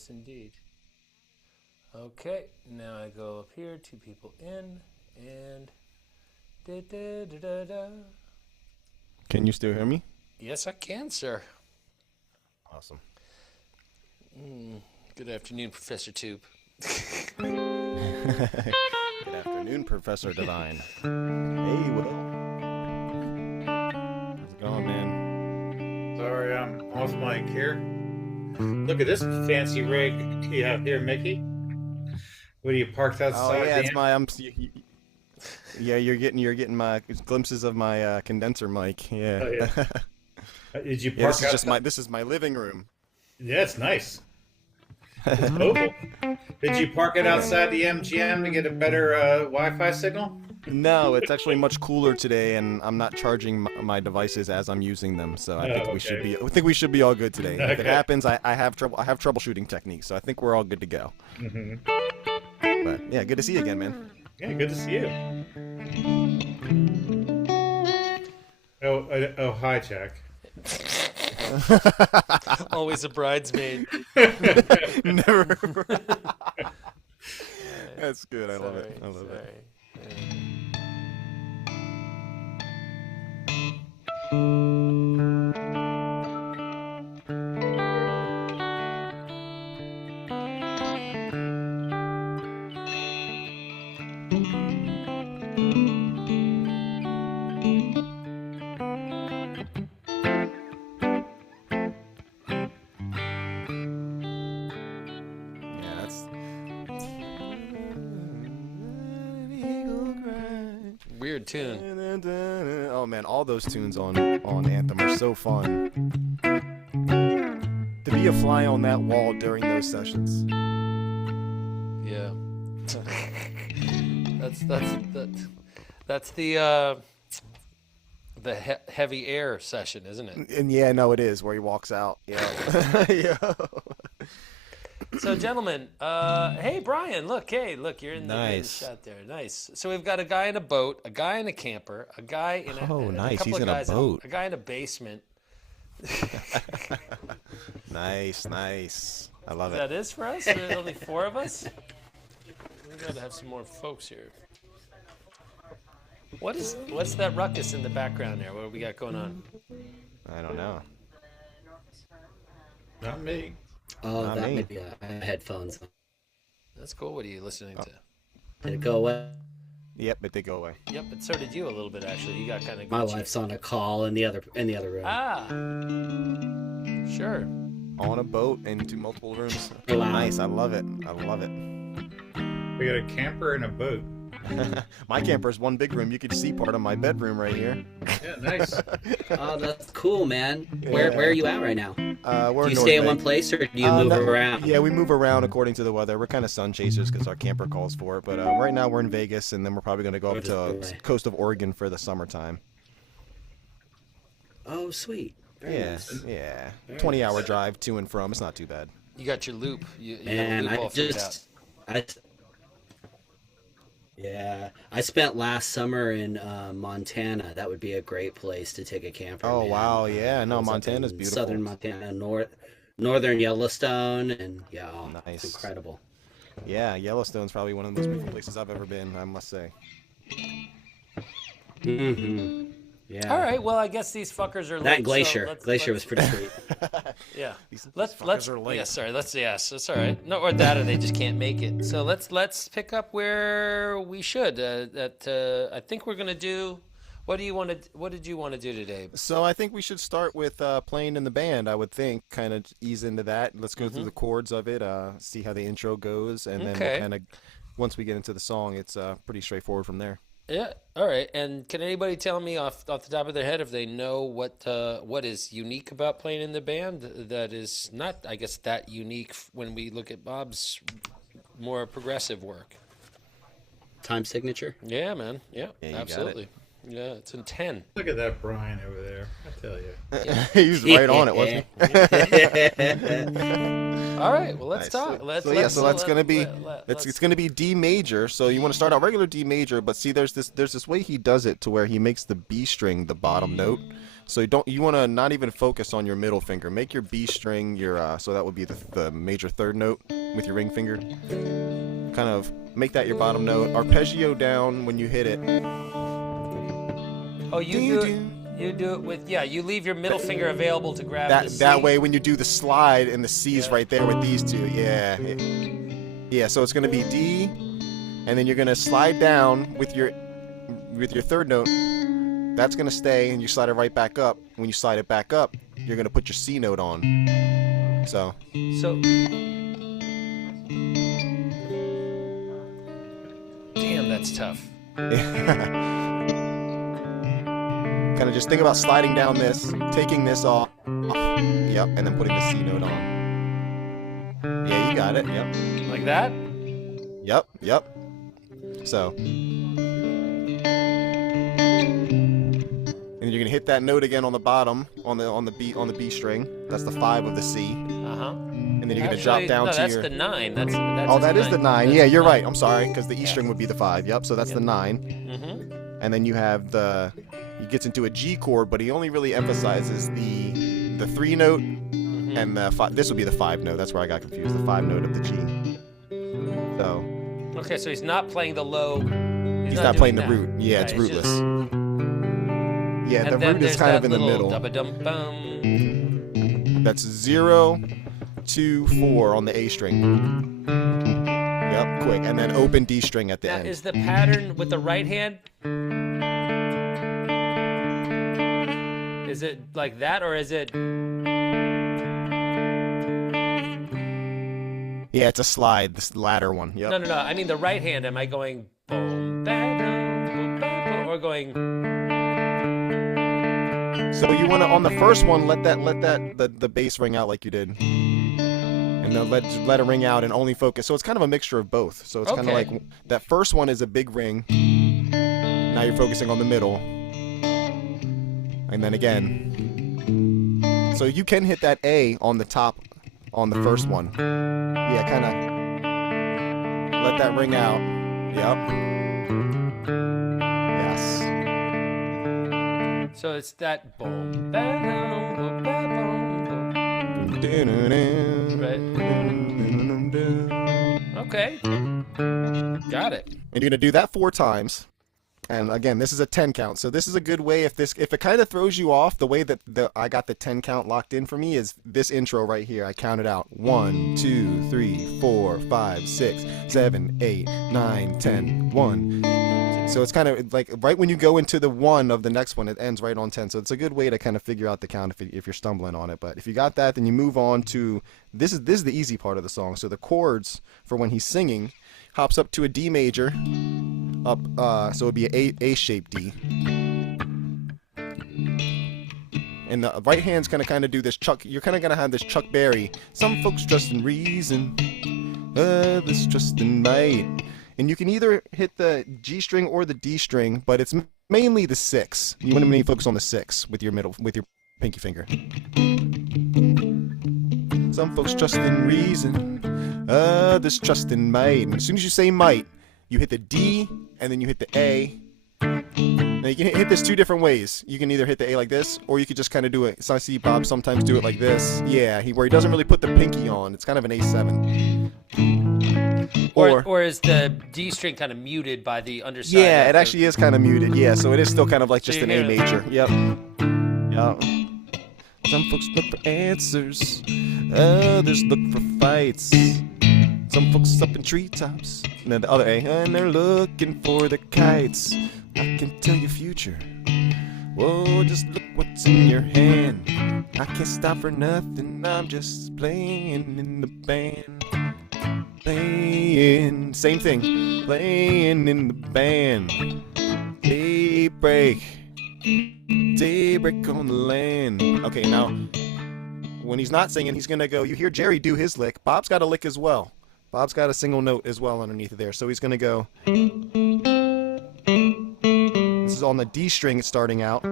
Yes, indeed. Okay, now I go up here, two people in, and da da da da da. Can you still hear me? Yes, I can, sir. Awesome. Good afternoon, Professor Tube. Good afternoon, Professor Divine. Hey, Will. How's it going, man? Sorry, I'm off mic here. Look at this fancy rig you have here, Mickey. What are you parked outside? Oh yeah, it's my yeah, you're getting my glimpses of my condenser mic. Yeah. Oh, yeah. Did you Yeah, park outside? this is my living room. Yeah, it's nice. It's mobile. Did you park it outside the MGM to get a better Wi-Fi signal? No, it's actually much cooler today, and I'm not charging my devices as I'm using them. So I think we should be all good today. Okay. If it happens, I have troubleshooting techniques, so I think we're all good to go. Mm-hmm. But yeah, good to see you again, man. Yeah, good to see you. Oh, hi, Jack. Always a bridesmaid. Never. That's good. I love it. Weird tune. Oh man, all those tunes on Anthem are so fun. To be a fly on that wall during those sessions. Yeah. that's the heavy air session, isn't it? And yeah, no, it is where he walks out. Yeah. Yeah. So, gentlemen, hey, Brian, look, you're in the shot there. Nice. So we've got a guy in a boat, a guy in a camper, a guy in a nice. a couple He's of in a guys boat. a guy in a basement. Nice. I love it. That is for us? There's only four of us? We got to have some more folks here. What's that ruckus in the background there? What do we got going on? I don't know. Not me. Oh, Not that me. might be headphones. That's cool. What are you listening to? Did it go away? Yep, it did go away. Yep, but so did you a little bit, actually. You got kind of My wife's on a call in the other room. Ah, sure. On a boat into multiple rooms. Wow. Nice. I love it. We got a camper and a boat. My camper's one big room. You could see part of my bedroom right here. Yeah, nice. Oh, that's cool, man. Yeah. Where are you at right now? We're Do you North stay in Bay. one place or do you move around? Yeah, we move around according to the weather. We're kind of sun chasers because our camper calls for it. But right now we're in Vegas, and then we're probably going to go up to the coast of Oregon for the summertime. Oh, sweet. Very nice. Yeah. Very 20-hour nice. drive to and from. It's not too bad. You got your loop. You got a And loop all figured out. I spent last summer in Montana. That would be a great place to take a camper. Oh, man. wow. Yeah. I No, was up Montana's in beautiful. Southern Montana, northern Yellowstone, and Nice. it's incredible. Yeah, Yellowstone's probably one of the most beautiful places I've ever been, I must say. Mm-hmm. Yeah. All right. Well, I guess these fuckers are late. That glacier. So Glacier was pretty sweet. Yeah. These Let's fuckers are late. Yeah, sorry. Yes, that's all right. No, or that, or they just can't make it. So let's pick up where we should. I think we're gonna do. What did you want to do today? So I think we should start with playing in the band, I would think, kind of ease into that. Let's go through the chords of it, see how the intro goes, and then we'll kind of, once we get into the song, it's pretty straightforward from there. Yeah. All right. And can anybody tell me off the top of their head if they know what is unique about playing in the band that is not, I guess, that unique when we look at Bob's more progressive work? Time signature? Yeah, man. Yeah, Yeah, you got absolutely. Yeah, it's in 10. Look at that Brian over there. I tell you. He was right on it, wasn't he? All right. Well, let's Nice. talk. So that's gonna be it's gonna be D major. So you want to start out regular D major, but see, there's this way he does it to where he makes the B string the bottom note. So you want to not even focus on your middle finger. Make your B string your so that would be the major third note with your ring finger. Kind of make that your bottom note. Arpeggio down when you hit it. Oh, you do it with you leave your middle finger available to grab the C. That way when you do the slide and the C's right there with these two. Yeah. Yeah, so it's going to be D, and then you're going to slide down with your third note. That's going to stay, and you slide it right back up. When you slide it back up, you're going to put your C note on. So. Damn, that's tough. Kind of just think about sliding down this, taking this off. Yep, and then putting the C note on. Yeah, you got it. Yep. Like that? Yep. So. And you're gonna hit that note again on the bottom, on the B string. That's the 5 of the C. And then you're gonna drop down to that's your. the 9. That's that is the 9. Yeah, you're right. I'm sorry, because the E string would be the 5. Yep. So that's the 9. And then you have he gets into a G chord, but he only really emphasizes the 3 note and the 5. This would be the 5 note. That's where I got confused. The 5 note of the G. So. Okay, so he's not playing the low. He's not playing the root. Yeah, it's rootless. Yeah, the root is kind of in the middle. That's 0, 2, 4 on the A string. Yep, quick. And then open D string at the end. Is the pattern with the right hand? Is it like that, or is it? Yeah, it's a slide, this latter one. Yep. No. I mean the right hand. Am I going boom, ba-dum, ba-dum, or going? So you want to, on the first one, let the bass ring out like you did, and then let it ring out and only focus. So it's kind of a mixture of both. So it's kind of like that first one is a big ring. Now you're focusing on the middle, and then again. So you can hit that A on the top, on the first one. Yeah, kind of let that ring out. Yep. Yes. So it's that boom, ba-dum, ba-dum, right. Okay. Got it. And you're gonna do that 4 times. And again, this is a 10 count. So this is a good way if it kind of throws you off, the way that I got the 10 count locked in for me is this intro right here. I counted out 1, 2, 3, 4, 5, 6, 7, 8, 9, 10, 1. So it's kind of like right when you go into the 1 of the next one, it ends right on 10. So it's a good way to kind of figure out the count if you're stumbling on it. But if you got that, then you move on to this is the easy part of the song. So the chords for when he's singing hops up to a D major, up so it'd be an A-shaped D. And the right hand's gonna kind of do this Chuck. You're kind of gonna have this Chuck Berry. Some folks trust in reason, others trust in might. And you can either hit the G string or the D string, but it's mainly the 6. You want to mainly focus on the 6 with your pinky finger. Some folks trust in reason, others trust in might. And as soon as you say might, you hit the D and then you hit the A. Now you can hit this 2 different ways. You can either hit the A like this, or you could just kind of do it. So I see Bob sometimes do it like this. Yeah, where he doesn't really put the pinky on. It's kind of an A7. Or is the D string kind of muted by the underside? Yeah, it actually is kind of muted. Yeah, so it is still kind of like just an A major. Yep. Some folks look for answers, others look for fights. Some folks up in treetops, and then the other A, and they're looking for the kites. I can tell your future. Whoa, just look what's in your hand. I can't stop for nothing. I'm just playing in the band. Playing, same thing. Playing in the band. Daybreak. Daybreak on the land. Okay, now, when he's not singing, he's gonna go. You hear Jerry do his lick. Bob's got a lick as well. Bob's got a single note as well underneath there. So he's gonna go. This is on the D string, it's starting out.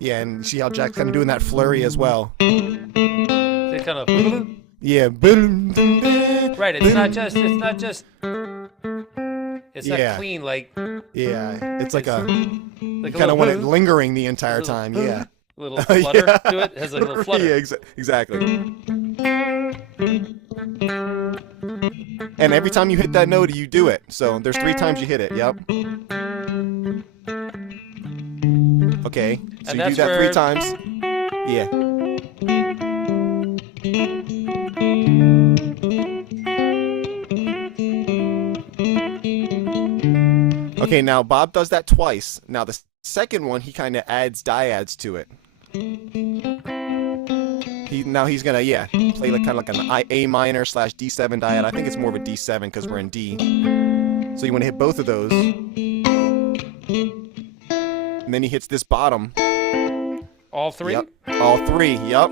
Yeah, and see how Jack's kind of doing that flurry as well. They kind of. Yeah. Right. It's not just. It's not clean like. Yeah, it's like a. Like You kind of want it little, lingering the entire time. Yeah. little flutter Yeah. to it. It has like a little flutter. Yeah, exactly. And every time you hit that note, you do it. So there's 3 times you hit it. Yep. Okay. So you do that 3 times. Yeah. Okay, now Bob does that twice. Now the second one, he kind of adds dyads to it. He's gonna play like kind of like an A minor / D7 dyad. I think it's more of a D7 because we're in D. So you want to hit both of those, and then he hits this bottom. All 3? Yep. All 3. Yep.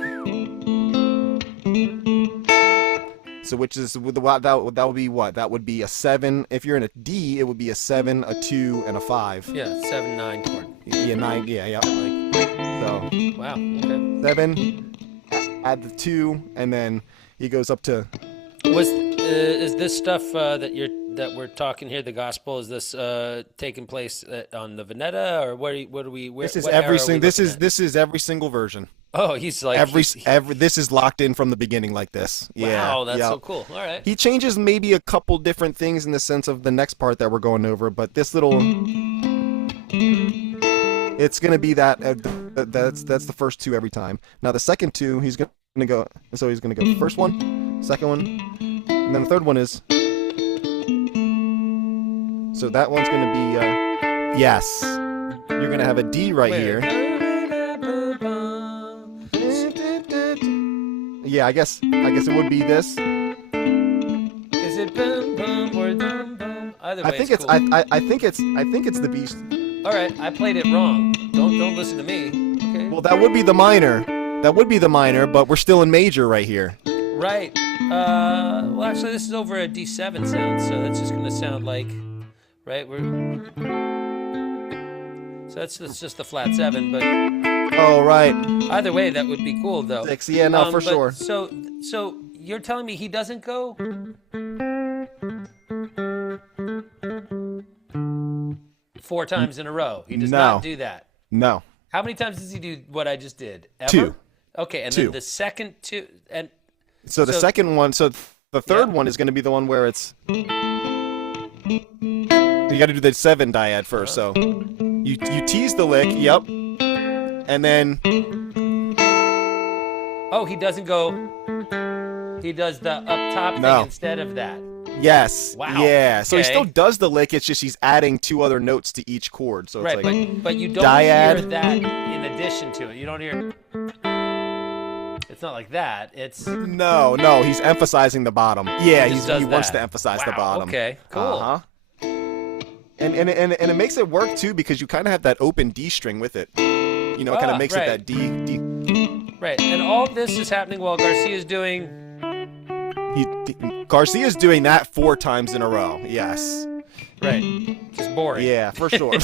So which is that would be what? That would be a 7. If you're in a D, it would be a 7, a 2, and a 5. Yeah, 7, 9 chord. Yeah, 9. Yeah, yep. So Wow. Okay. 7. Add the 2, and then he goes up to. Is this stuff that we're talking here? The gospel, is this taking place on the Veneta, or what are we? This is every single version. Oh, he's like every this is locked in from the beginning like this. Yeah. Wow, that's so cool. All right. He changes maybe a couple different things in the sense of the next part that we're going over, but this little. It's gonna be that's the first 2 every time. Now the second 2, he's gonna go. So he's gonna go first one, second one, and then the third one is. So that one's gonna be yes. You're gonna have a D right here. Yeah, I guess it would be this. Is it boom boom or boom boom? Either way, I think it's cool. I think it's the beast. All right, I played it wrong. Don't listen to me. Okay. Well, that would be the minor. But we're still in major right here. Right. Well, actually, this is over a D7 sound, so that's just gonna sound like, right? So that's just the flat 7, but. Oh, right. Either way, that would be cool, though. 6, yeah, no, for sure. So you're telling me he doesn't go? 4 times in a row. He does not do that. No. How many times does he do what I just did? Ever? 2. Okay, and 2. then the second 2, and so the second one. So the third one is going to be the one where it's. You got to do the 7 dyad first. So you tease the lick. Yep. And then. Oh, he doesn't go. He does the up top thing instead of that. Yes. Wow. Yeah. So he Okay. still does the lick. It's just he's adding 2 other notes to each chord. So it's Right, like but you don't dyad. hear that in addition to it. You don't hear. It's not like that. It's No. He's emphasizing the bottom. Yeah, he wants to emphasize the bottom. Okay. Cool. Uh-huh. And it makes it work too because you kind of have that open D string with it. You know, it kind of makes it that D. Right, and all this is happening while Garcia's doing. Garcia's doing that 4 times in a row. Yes. Right. Just boring. Yeah, for sure.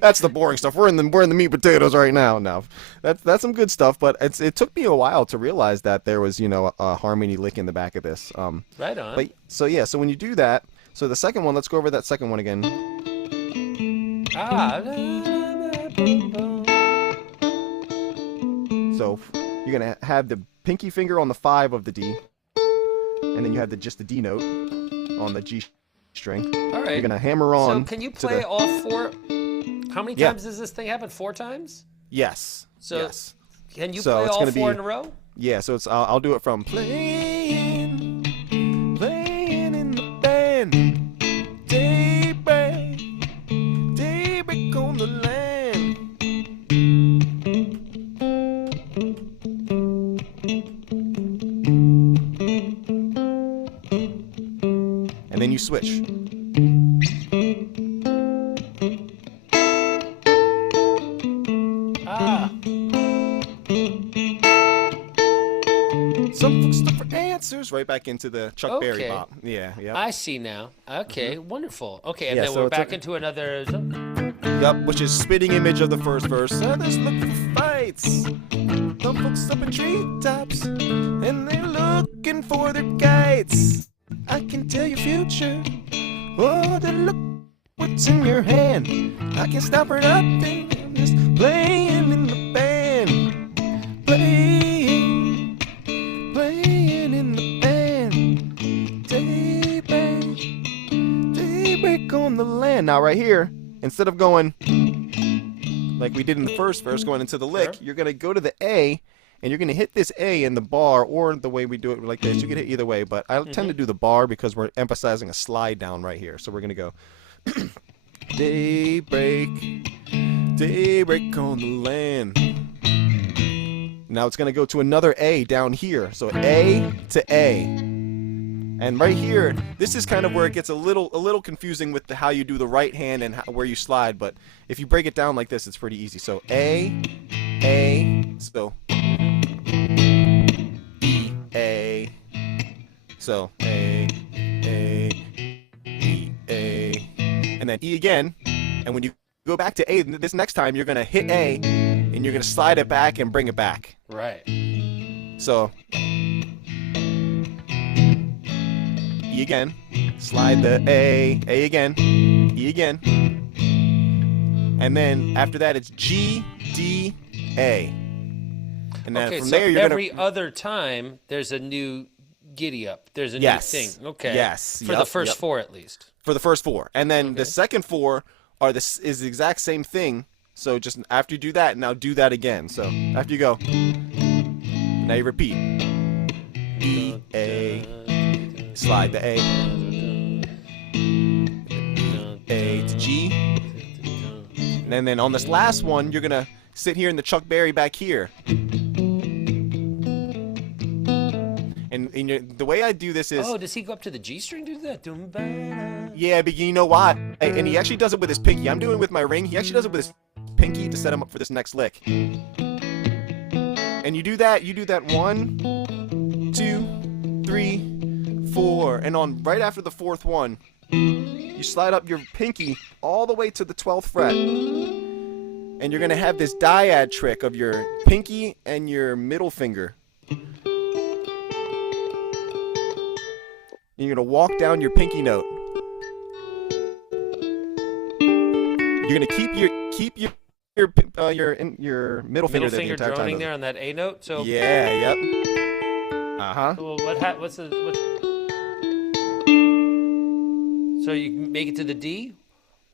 That's the boring stuff. We're in the meat and potatoes right now. No, that's some good stuff. But it took me a while to realize that there was a harmony lick in the back of this. Right on. But so when you do that, so the second one, let's go over that second one again. So you're gonna have the pinky finger on the 5 of the D, and then you have just the D note on the G string. All right. You're gonna hammer on. So can you play all 4? How many times does this thing happen? 4 times? Yes. So yes. Can you play all 4 in a row? Yeah. So I'll do it from playing in the band, daybreak on the land. And then you switch. Some folks look for answers right back into the Chuck Berry bop. Yeah. I see now. Okay, wonderful. Okay, and then we're back into another. Yep, which is spitting image of the first verse. Others look for fights. Some folks up in treetops, and they're looking for their guides. I can tell your future Oh, look what's in your hand. I can't stop her nothing. I'm just playing in the band. Playing in the band. Daybreak on the land. Now right here, instead of going like we did in the first verse, going into the lick, you're going to go to the A, and you're going to hit this A in the bar, or the way we do it like this. You can hit either way, but I tend to do the bar because we're emphasizing a slide down right here. So we're going to go daybreak on the land. Now it's going to go to another A down here. So A to A. And right here, this is kind of where it gets a little confusing with how you do the right hand and where you slide. But if you break it down like this, it's pretty easy. So A, so E, A, so A, E, A, and then E again. And when you go back to A, this next time you're gonna hit A, and you're gonna slide it back and bring it back. Right. So E again, slide the A again, E again, and then after that it's G, D, A. And then okay, from so there you're every other time there's a new giddy up. There's a new thing. Okay. Yes. For the first four at least. For the first four. And then the second four is the exact same thing. So just after you do that, now do that again. So after you go, now you repeat. E, A, slide the A. A to G. And then on this last one, you're going to sit here in the Chuck Berry back here. And the way I do this is... Oh, does he go up to the G string to do that? Yeah, but you know what? And he actually does it with his pinky. I'm doing it with my ring. He actually does it with his pinky to set him up for this next lick. And you do that 1, 2, 3, 4. And on right after the fourth one, you slide up your pinky all the way to the 12th fret. And you're going to have this dyad trick of your pinky and your middle finger. You're going to walk down your pinky note. You're going to keep your middle finger there the entire droning time. there on that A note. So yeah, yep. Uh-huh. Well, so you make it to the D?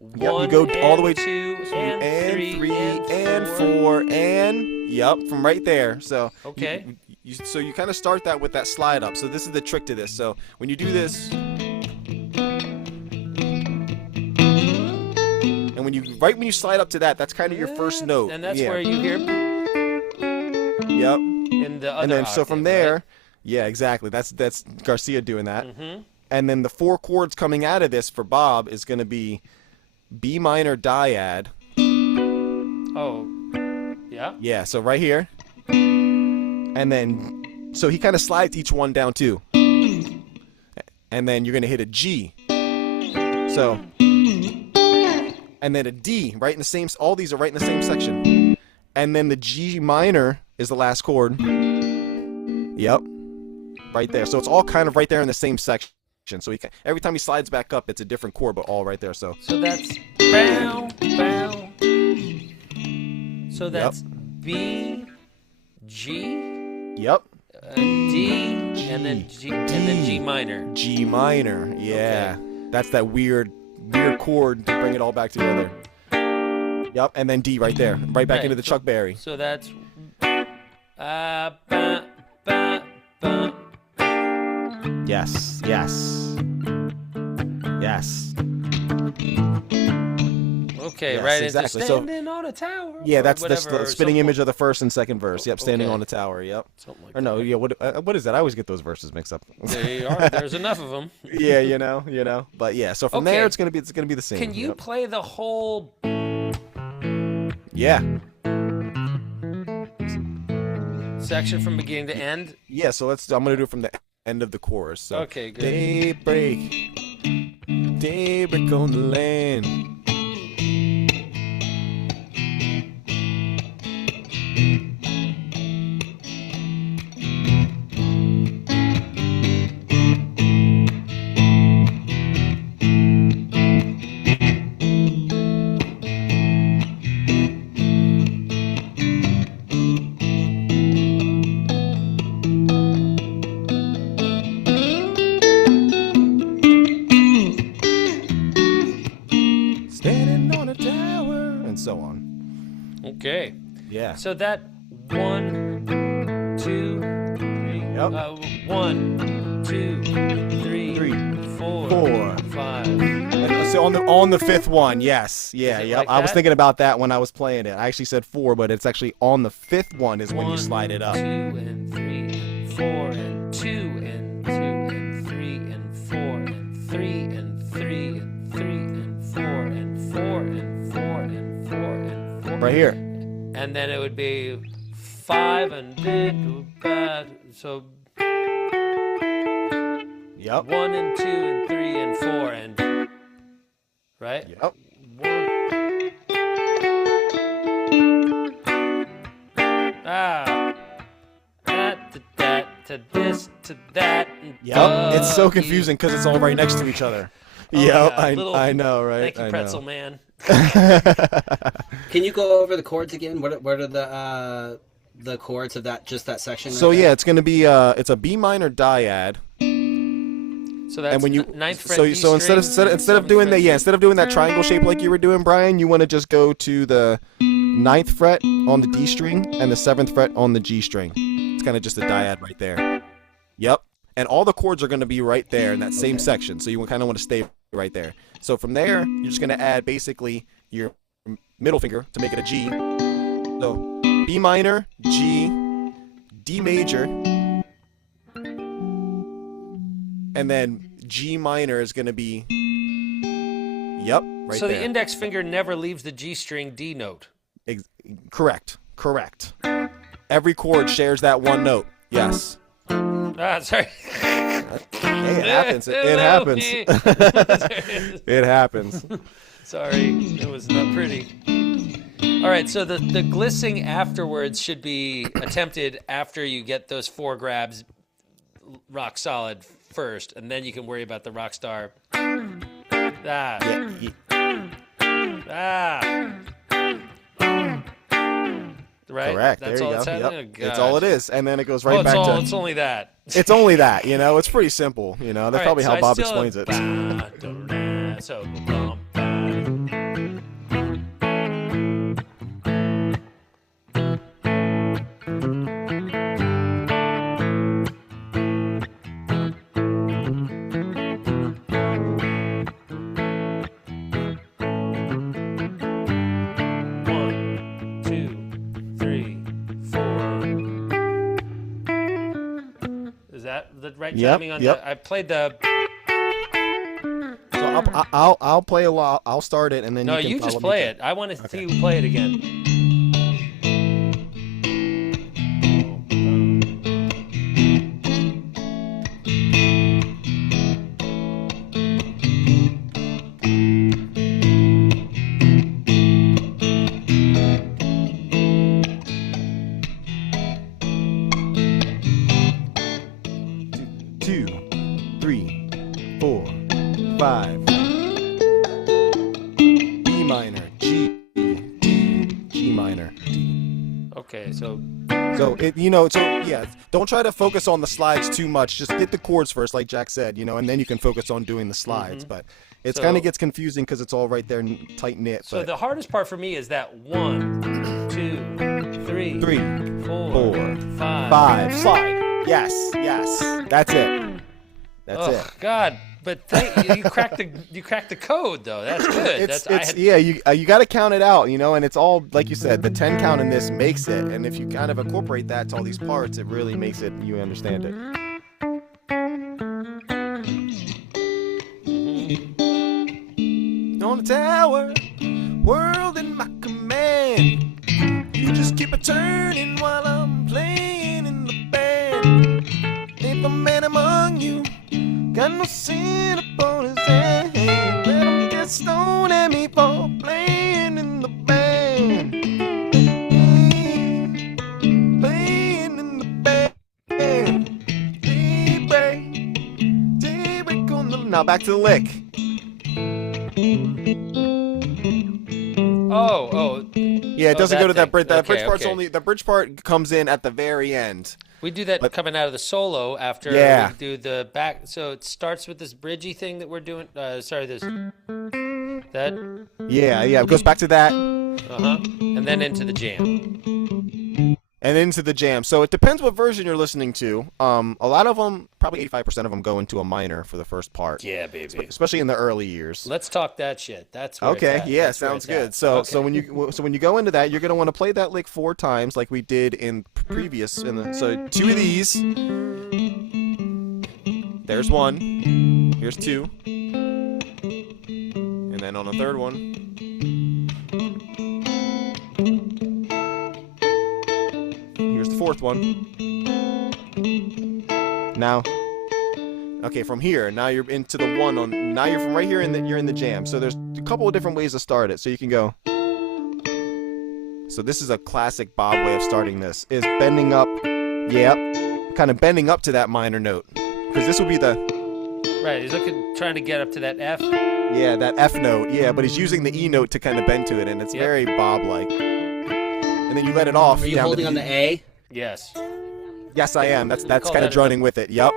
Yep, you go all the way to 2 and 3 and 4 and yep, from right there. So okay. So you kind of start that with that slide up. So this is the trick to this. So when you do this, and when you slide up to that, that's kind of your first note. And that's where you hear. Yep. In the other and then octave, so from there, right? yeah, exactly. That's Garcia doing that. Mm-hmm. And then the 4 chords coming out of this for Bob is going to be B minor dyad. Oh. Yeah. Yeah. So right here. And then, so he kind of slides each one down too. And then you're going to hit a G. So, and then a D, right in the same, all these are right in the same section. And then the G minor is the last chord. Yep. Right there. So it's all kind of right there in the same section. So every time he slides back up, it's a different chord, but all right there. So that's bow, bow. So that's B, G. Yep. D, and then G, and then G minor. G minor, yeah. Okay. That's that weird chord to bring it all back together. Yep, and then D right there, right back into the Chuck Berry. So that's ba, ba, ba. Yes. Okay, yes, right exactly. into standing on a tower. Yeah, that's the spinning image of the first and second verse. Yep, standing on a tower. Yep. Something like or no, yeah. What is that? I always get those verses mixed up. There you are. There's enough of them. Yeah, you know. But yeah, so from there it's gonna be the same. Can you play the whole? Yeah. Section from beginning to end. Yeah. So I'm gonna do it from the end of the chorus. So, okay, good. Daybreak on the land. so on. Okay. Yeah. So that 1, 2, 3. Yep. 1, 2, 3, 4, 5. And so on the fifth one, yes, yeah, it yep. like I was that? thinking about that when I was playing it. I actually said 4, but it's actually on the fifth one is when you slide it up. 2 and 3 and 4 and 2 and 2 and 3 and 4 and 3 and 3 and 3 and 4 and 4 and 4 and 4 and 4. Right here. And then it would be 5 and bad. So Yep. 1 and 2 and 3 and 4 and right? Yep. 1. That to that to this to that. Yep. It's so confusing because it's all right next to each other. Oh, Yep. yeah. I know, right? Thank you, Pretzel Man. Can you go over the chords again? What are the chords of that section? So right yeah, it's gonna be it's a B minor dyad. So that's And when you ninth fret. so instead of doing that, instead of doing that triangle shape like you were doing, Brian, you want to just go to the 9th fret on the D string and the 7th fret on the G string. It's kind of just a dyad right there. Yep. And all the chords are going to be right there in that same section. So you kind of want to stay right there. So from there, you're just going to add basically your middle finger to make it a G. So B minor, G, D major, and then G minor is going to be, yep, right So there. the index finger never leaves the G string D note. Correct. Every chord shares that one note. Yes. Sorry. Hey, it happens. It happens. It happens. Sorry, it was not pretty. All right, so the glissing afterwards should be attempted after you get those 4 grabs rock solid first, and then you can worry about the rock star. Right? Correct. That's there all you it's go. happening? Yep. Oh, It's God. all it is, and then it goes right back to. It's only that. It's only that. It's pretty simple. That's All right, probably so how I Bob still explains it. So. The right timing on Yep. I played the. So I'll play a lot. I'll start it and then No, you can you just follow play me. it. I want to see you play it again. Two, 3, 4, 5. B minor, G, D, G minor, D. Okay, so don't try to focus on the slides too much. Just get the chords first, like Jack said, and then you can focus on doing the slides. But it kind of gets confusing because it's all right there, tight knit. So the hardest part for me is that 1, 2, 3, 4, 5. Slide. Yes. That's it. That's it. God, but you cracked the code though. That's good. You got to count it out, and it's all like you said. The 10 count in this makes it, and if you kind of incorporate that to all these parts, it really makes it. You understand it. On the tower, world in my command. You just keep it turning while I'm playing in the band. If a man among you got no sin upon his hand, let him get stoned at me for playing in the band. Playing in the band. Daybreak on the. Now back to the lick. Oh. Yeah, it doesn't go to that bridge. That bridge part's okay. only. The bridge part comes in at the very end. We do that coming out of the solo after we do the back. So it starts with this bridgey thing that we're doing. That. Yeah. It goes back to that. And then into the jam. And into the jam. So it depends what version you're listening to. A lot of them, probably 85% of them, go into a minor for the first part. Yeah, baby. Especially in the early years. Let's talk that shit. That's where okay. It's at. Yeah, That's sounds where good. it's So at. so when you go into that, you're gonna want to play that lick 4 times, like we did in previous. So 2 of these. There's 1. Here's 2. And then on the third one. Here's the 4th one. Now, okay, from here, now you're into the 1 on. Now you're from right here you're in the jam. So there's a couple of different ways to start it. So you can go. So this is a classic Bob way of starting this. Is bending up. Yep. Kind of bending up to that minor note, because this will be the. Right. He's trying to get up to that F. Yeah, that F note. Yeah, but he's using the E note to kind of bend to it, and it's very Bob-like. And then you let it off. Are you holding on the A? Yes. Yes, I am. That's kind of droning with it. Yep.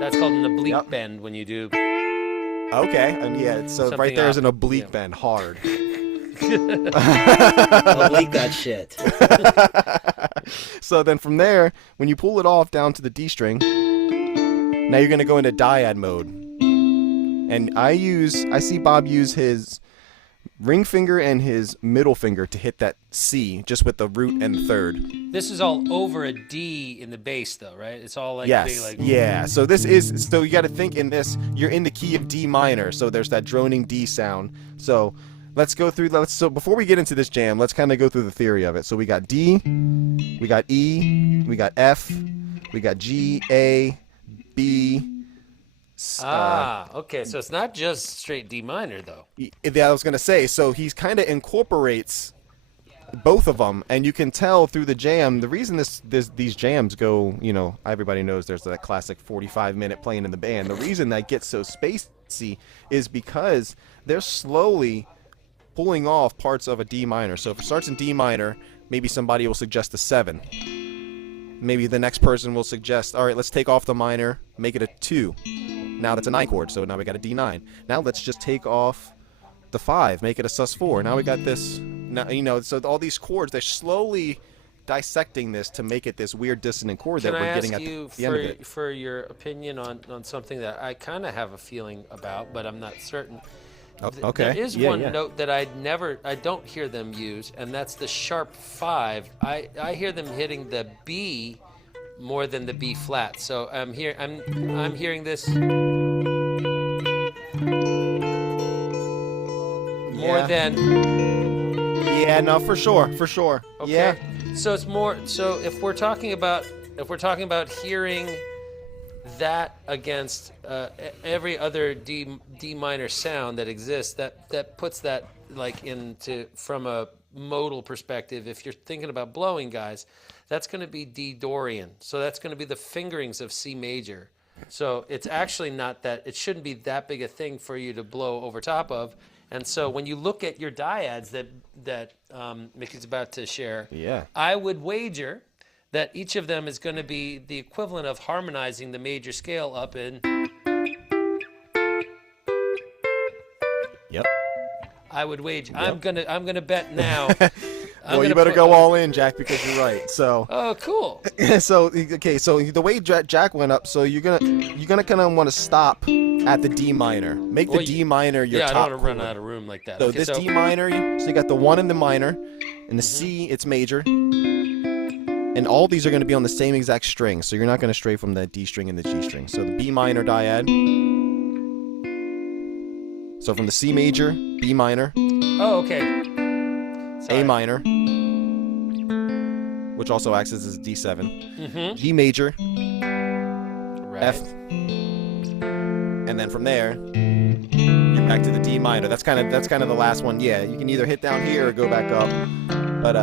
That's called an oblique bend when you do. Okay, and yeah, so right there is an oblique bend, hard. Oblique that shit. So then from there, when you pull it off down to the D string, now you're gonna go into dyad mode. And I see Bob use his ring finger and his middle finger to hit that C, just with the root and third. This is all over a D in the bass, though, right? It's all like yes, big, like. Yeah. So you got to think in this. You're in the key of D minor, so there's that droning D sound. So let's go through. So before we get into this jam, let's kind of go through the theory of it. So we got D, we got E, we got F, we got G, A, B. Okay. So it's not just straight D minor, though. I was gonna say. So he's kind of incorporates both of them, and you can tell through the jam. The reason these jams go, everybody knows there's that classic 45-minute playing in the band. The reason that gets so spacey is because they're slowly pulling off parts of a D minor. So if it starts in D minor, maybe somebody will suggest a 7. Maybe the next person will suggest, all right, let's take off the minor, make it a 2. Now that's a 9 chord, so now we got a D9. Now let's just take off the 5, make it a sus4. Now we got this. Now, so all these chords, they're slowly dissecting this to make it this weird dissonant chord that we're getting at the end of it. For your opinion on something that I kind of have a feeling about, but I'm not certain. Okay. There is one note that I don't hear them use, and that's the sharp 5. I hear them hitting the B more than the B flat. So I'm hearing this more than. Yeah, no, for sure. Okay. Yeah. So it's more. So if we're talking about hearing that against every other D minor sound that exists, that puts that like into from a modal perspective. If you're thinking about blowing, guys, that's going to be D Dorian. So that's going to be the fingerings of C major. So it's actually not that. It shouldn't be that big a thing for you to blow over top of. And so when you look at your dyads that Mickey's about to share, I would wager that each of them is going to be the equivalent of harmonizing the major scale up in. Yep. I would wager. Yep. I'm gonna bet now. Well, you better go all in, Jack, because you're right. So. Oh, cool. So the way Jack went up, so you're gonna kind of want to stop at the D minor. Make the D minor your top. Yeah, I don't want to run out of room like that. So this D minor, so you got the 1 in the minor, and the C, it's major. And all these are going to be on the same exact string, so you're not going to stray from the D string and the G string. So the B minor dyad. So from the C major, B minor. Oh, okay. Sorry. A minor, which also acts as a D7. G major. Right. F. And then from there, you're back to the D minor. That's kind of the last one. Yeah, you can either hit down here or go back up. But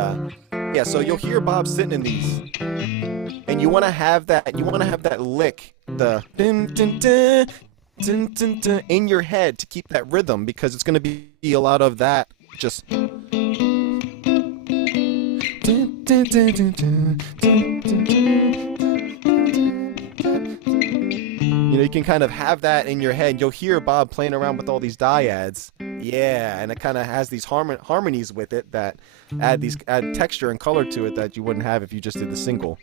yeah, so you'll hear Bob sitting in these, and you want to have that. You want to have that lick, the dun, dun, dun, dun, dun, dun, in your head to keep that rhythm, because it's going to be a lot of that. Just. You can kind of have that in your head. You'll hear Bob playing around with all these dyads. Yeah, and it kind of has these harmonies with it that add texture and color to it that you wouldn't have if you just did the single.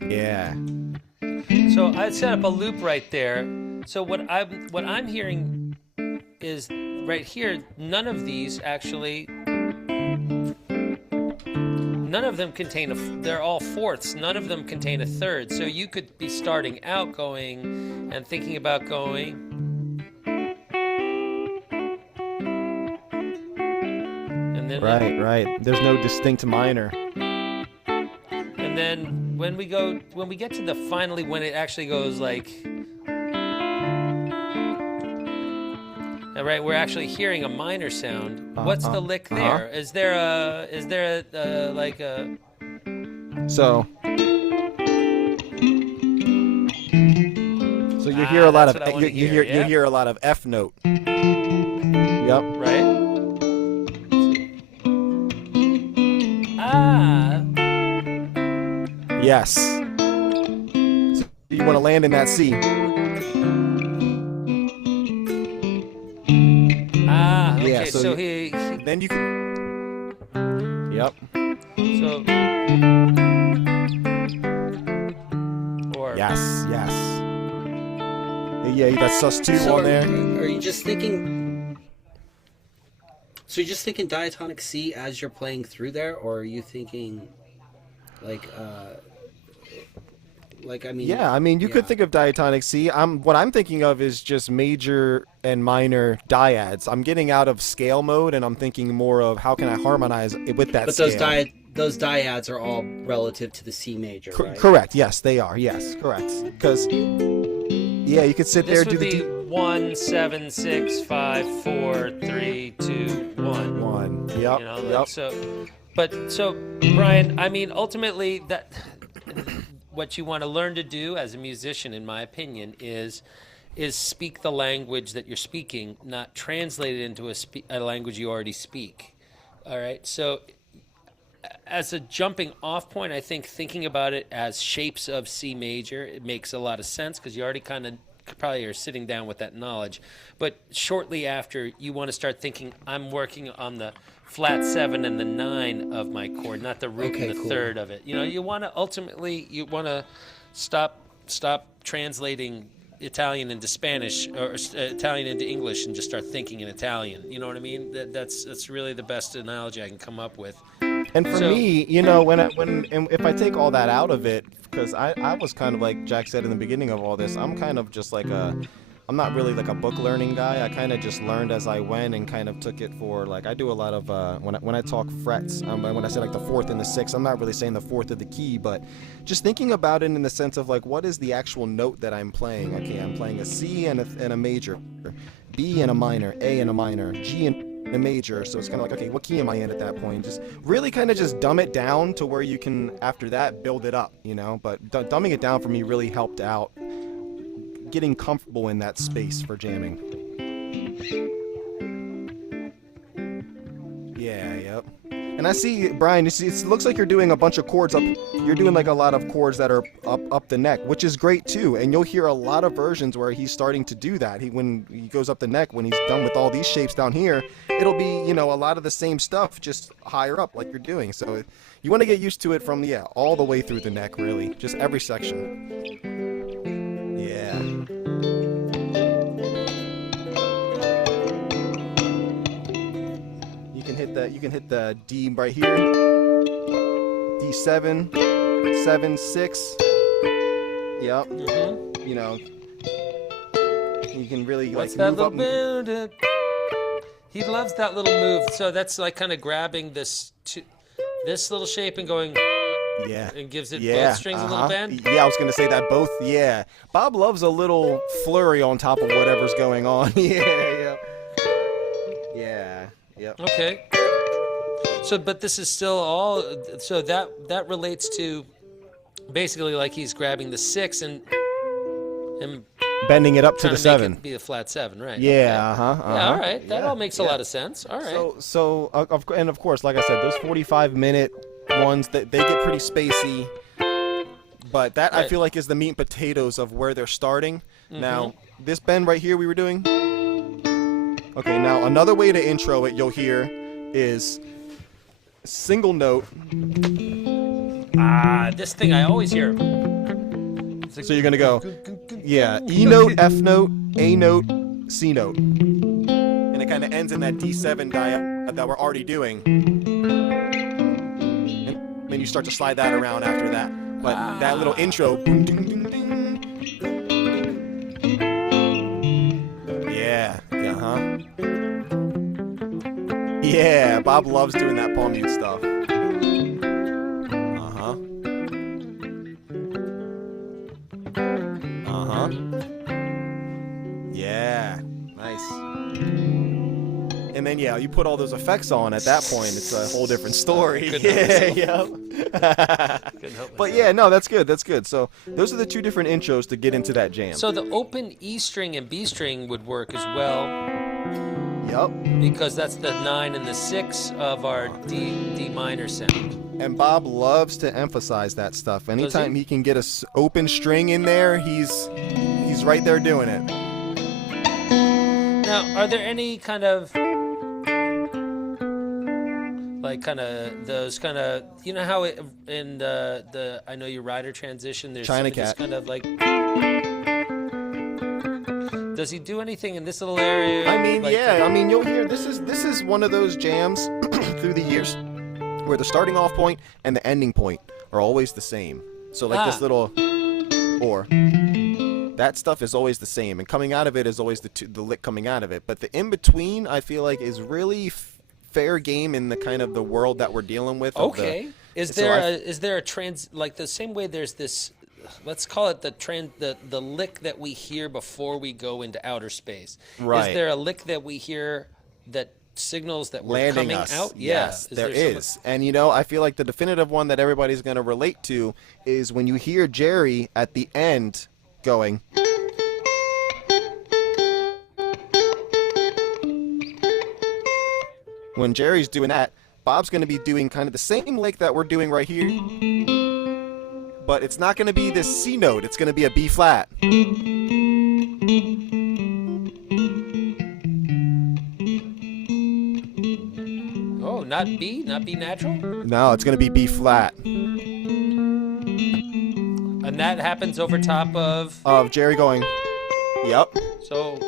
Yeah. So I set up a loop right there. So what I'm hearing is right here. None of these actually. None of them contain they're all fourths. None of them contain a third. So you could be starting out going and thinking about going. And then right. There's no distinct minor. And then when we get to the finally, when it actually goes like. Right, we're actually hearing a minor sound. What's the lick there? Is there a like a? So you hear a lot of you hear a lot of F note. Yep. Right. Ah. Yes. So you want to land in that C. Okay, yeah, so he then you can. Yep. So. Or. Yes. Yeah, that's sus2 on there. Are you just thinking? So you're just thinking diatonic C as you're playing through there, or are you thinking, like I mean? Yeah, I mean you could think of diatonic C. What I'm thinking of is just major and minor dyads. I'm getting out of scale mode and I'm thinking more of how can I harmonize it with that scale. But those dyads are all relative to the C major, right? Correct. Yes, they are. Yes, correct. Because yeah, you could sit there do the 1 7 6 5 4 3 2 1. 1. Yep. You know, so Brian, I mean, ultimately that. What you want to learn to do as a musician, in my opinion, is speak the language that you're speaking, not translate it into a language you already speak. All right. So, as a jumping off point, I think thinking about it as shapes of C major, it makes a lot of sense because you already kind of probably are sitting down with that knowledge. But shortly after, you want to start thinking, I'm working on the flat 7 and the 9 of my chord, not the root and the third of it. You know, you want to stop translating Italian into Spanish or Italian into English and just start thinking in Italian. You know what I mean? That's really the best analogy I can come up with. And for me, you know, if I take all that out of it, because I was kind of like Jack said in the beginning of all this, I'm kind of just like I'm not really like a book learning guy. I kind of just learned as I went and kind of took it for like I do a lot of when I talk frets. When I say like the 4th and the 6th, I'm not really saying the 4th of the key, but just thinking about it in the sense of like what is the actual note that I'm playing? Okay, I'm playing a C and a major, B and a minor, A and a minor, G and a major. So it's kind of like, okay, what key am I in at that point? Just really kind of just dumb it down to where you can after that build it up, you know. But dumbing it down for me really helped out getting comfortable in that space for jamming. Yeah, yep. And I see, Brian, you see, it looks like you're doing a bunch of chords up. You're doing like a lot of chords that are up the neck, which is great too. And you'll hear a lot of versions where he's starting to do that. When he goes up the neck, when he's done with all these shapes down here, it'll be, you know, a lot of the same stuff, just higher up like you're doing. So you want to get used to it from, all the way through the neck, really. Just every section. Yeah. You can hit the D right here. D7, 7, 6. Yep. Mm-hmm. You know. You can really What's like that move little up. He loves that little move. So that's like kind of grabbing this little shape and going. Yeah. And gives it both strings a little bend? Yeah, I was going to say that both, yeah. Bob loves a little flurry on top of whatever's going on. Yeah. Yep. Okay. So, but this is still all, so that relates to basically like he's grabbing the 6 and bending it up to the 7. Make it be a flat 7, right? Yeah, okay. Yeah, all right. That all makes a lot of sense. All right. So and of course, like I said, those 45-minute ones that they get pretty spacey, but that I feel like is the meat and potatoes of where they're starting. Mm-hmm. Now, this bend right here we were doing. Okay, now another way to intro it you'll hear is single note. This thing I always hear. So you're gonna go, yeah, E note, F note, A note, C note, and it kind of ends in that D7 diap that we're already doing. And then you start to slide that around after that. But that little intro, boom, ding, ding, ding. Yeah, Yeah, Bob loves doing that palm mute stuff. Yeah, nice. And then you put all those effects on at that point, it's a whole different story. Yeah. But yeah, no, that's good. That's good. So those are the two different intros to get into that jam. So the open E string and B string would work as well. Yep. Because that's the 9 and the 6 of our D minor sound. And Bob loves to emphasize that stuff. Anytime he can get a open string in there, he's right there doing it. Now, are there any kind of those kind of, you know how in the I Know You Rider transition, there's China Cat kind of like. Does he do anything in this little area? I mean, you'll hear this is one of those jams through the years where the starting off point and the ending point are always the same. So like this little or that stuff is always the same, and coming out of it is always the lick coming out of it. But the in between, I feel like, is really fair game in the kind of the world that we're dealing with. Okay. Is there a trans, like the same way there's this, let's call it the lick that we hear before we go into outer space. Right. Is there a lick that we hear that signals that we're landing coming us out? Yes, there is. And I feel like the definitive one that everybody's going to relate to is when you hear Jerry at the end going. When Jerry's doing that, Bob's going to be doing kind of the same lick that we're doing right here, but it's not going to be this C note. It's going to be a B flat. Oh, not B natural? No, it's going to be B flat. And that happens over top of Jerry going. Yep. So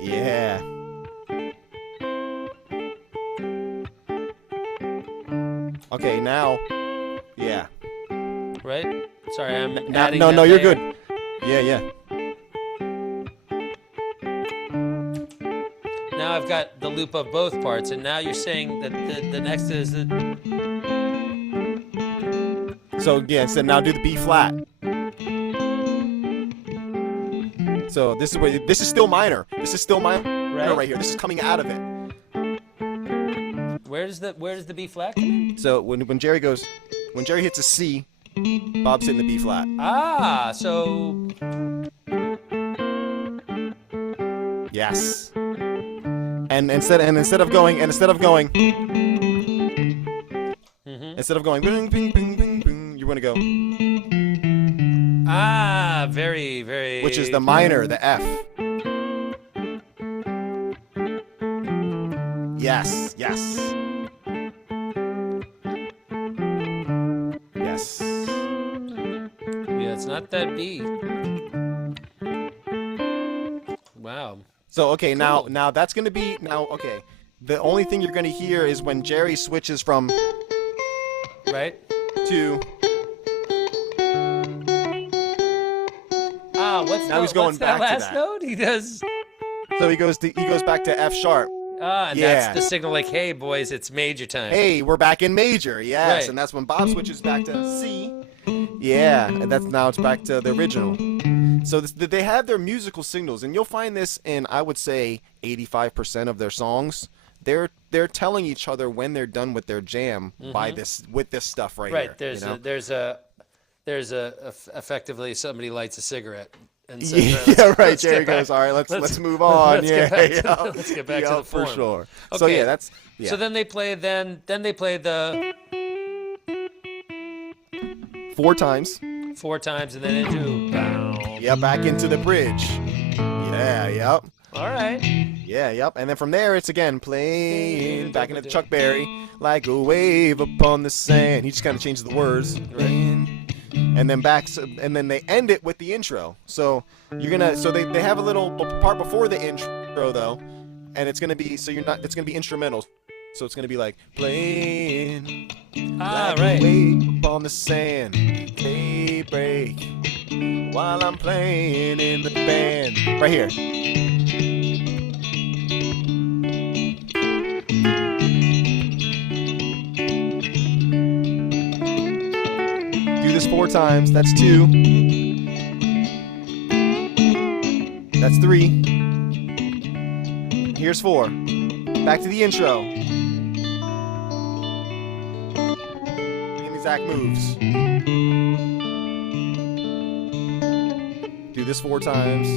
yeah. Okay, now. Yeah. Right? Sorry, I'm adding No, that you're layer. good. Yeah. Now I've got the loop of both parts, and now you're saying that the next is the. So now do the B flat. So this is still minor. This is still minor right here. This is coming out of it. Where does the B flat come in? So when Jerry hits a C, Bob's hitting the B flat. So. Yes. And instead of going bing bing bing bing bing, you want to go. Very, very. Which is the minor, the F. Yes. Yeah, it's not that B. Wow. So okay, cool. now that's gonna be okay. The only thing you're gonna hear is when Jerry switches from right to. He's going back to that last note? He does. So he goes back to F sharp. And that's the signal, like, hey boys, it's major time. Hey, we're back in major, yes. Right. And that's when Bob switches back to C. Yeah, and now it's back to the original. So they have their musical signals, and you'll find this in, I would say, 85% of their songs. They're telling each other when they're done with their jam with this stuff right here. Right. There's effectively somebody lights a cigarette. And so right. Jerry goes, all right, let's move on. Let's get back to the form. For sure. Okay. So that's. Yeah. So then they play the 4 times. 4 times, and then into Yeah, back into the bridge. Yeah, yep. All right. Yeah, yep. And then from there, it's again playing back into Chuck Berry, like a wave upon the sand. He just kind of changes the words, right? And then and then they end it with the intro. So they have a little part before the intro though, and it's gonna be it's gonna be instrumental. So it's gonna be like playing like right. a wave upon the sand, daybreak, while I'm playing in the band. Right here. Do this 4 times. That's 2. That's 3. Here's 4. Back to the intro. And exact moves. Do this 4 times.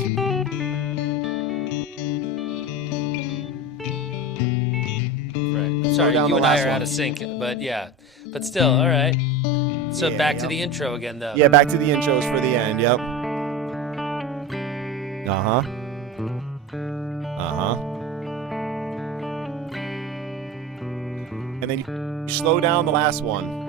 Right. Sorry, you and I are out of sync, but yeah. But still, all right. So Yeah, back to yep. the intro again, though. Yeah, back to the intros for the end. Yep. Uh-huh. Uh-huh. And then you slow down the last one.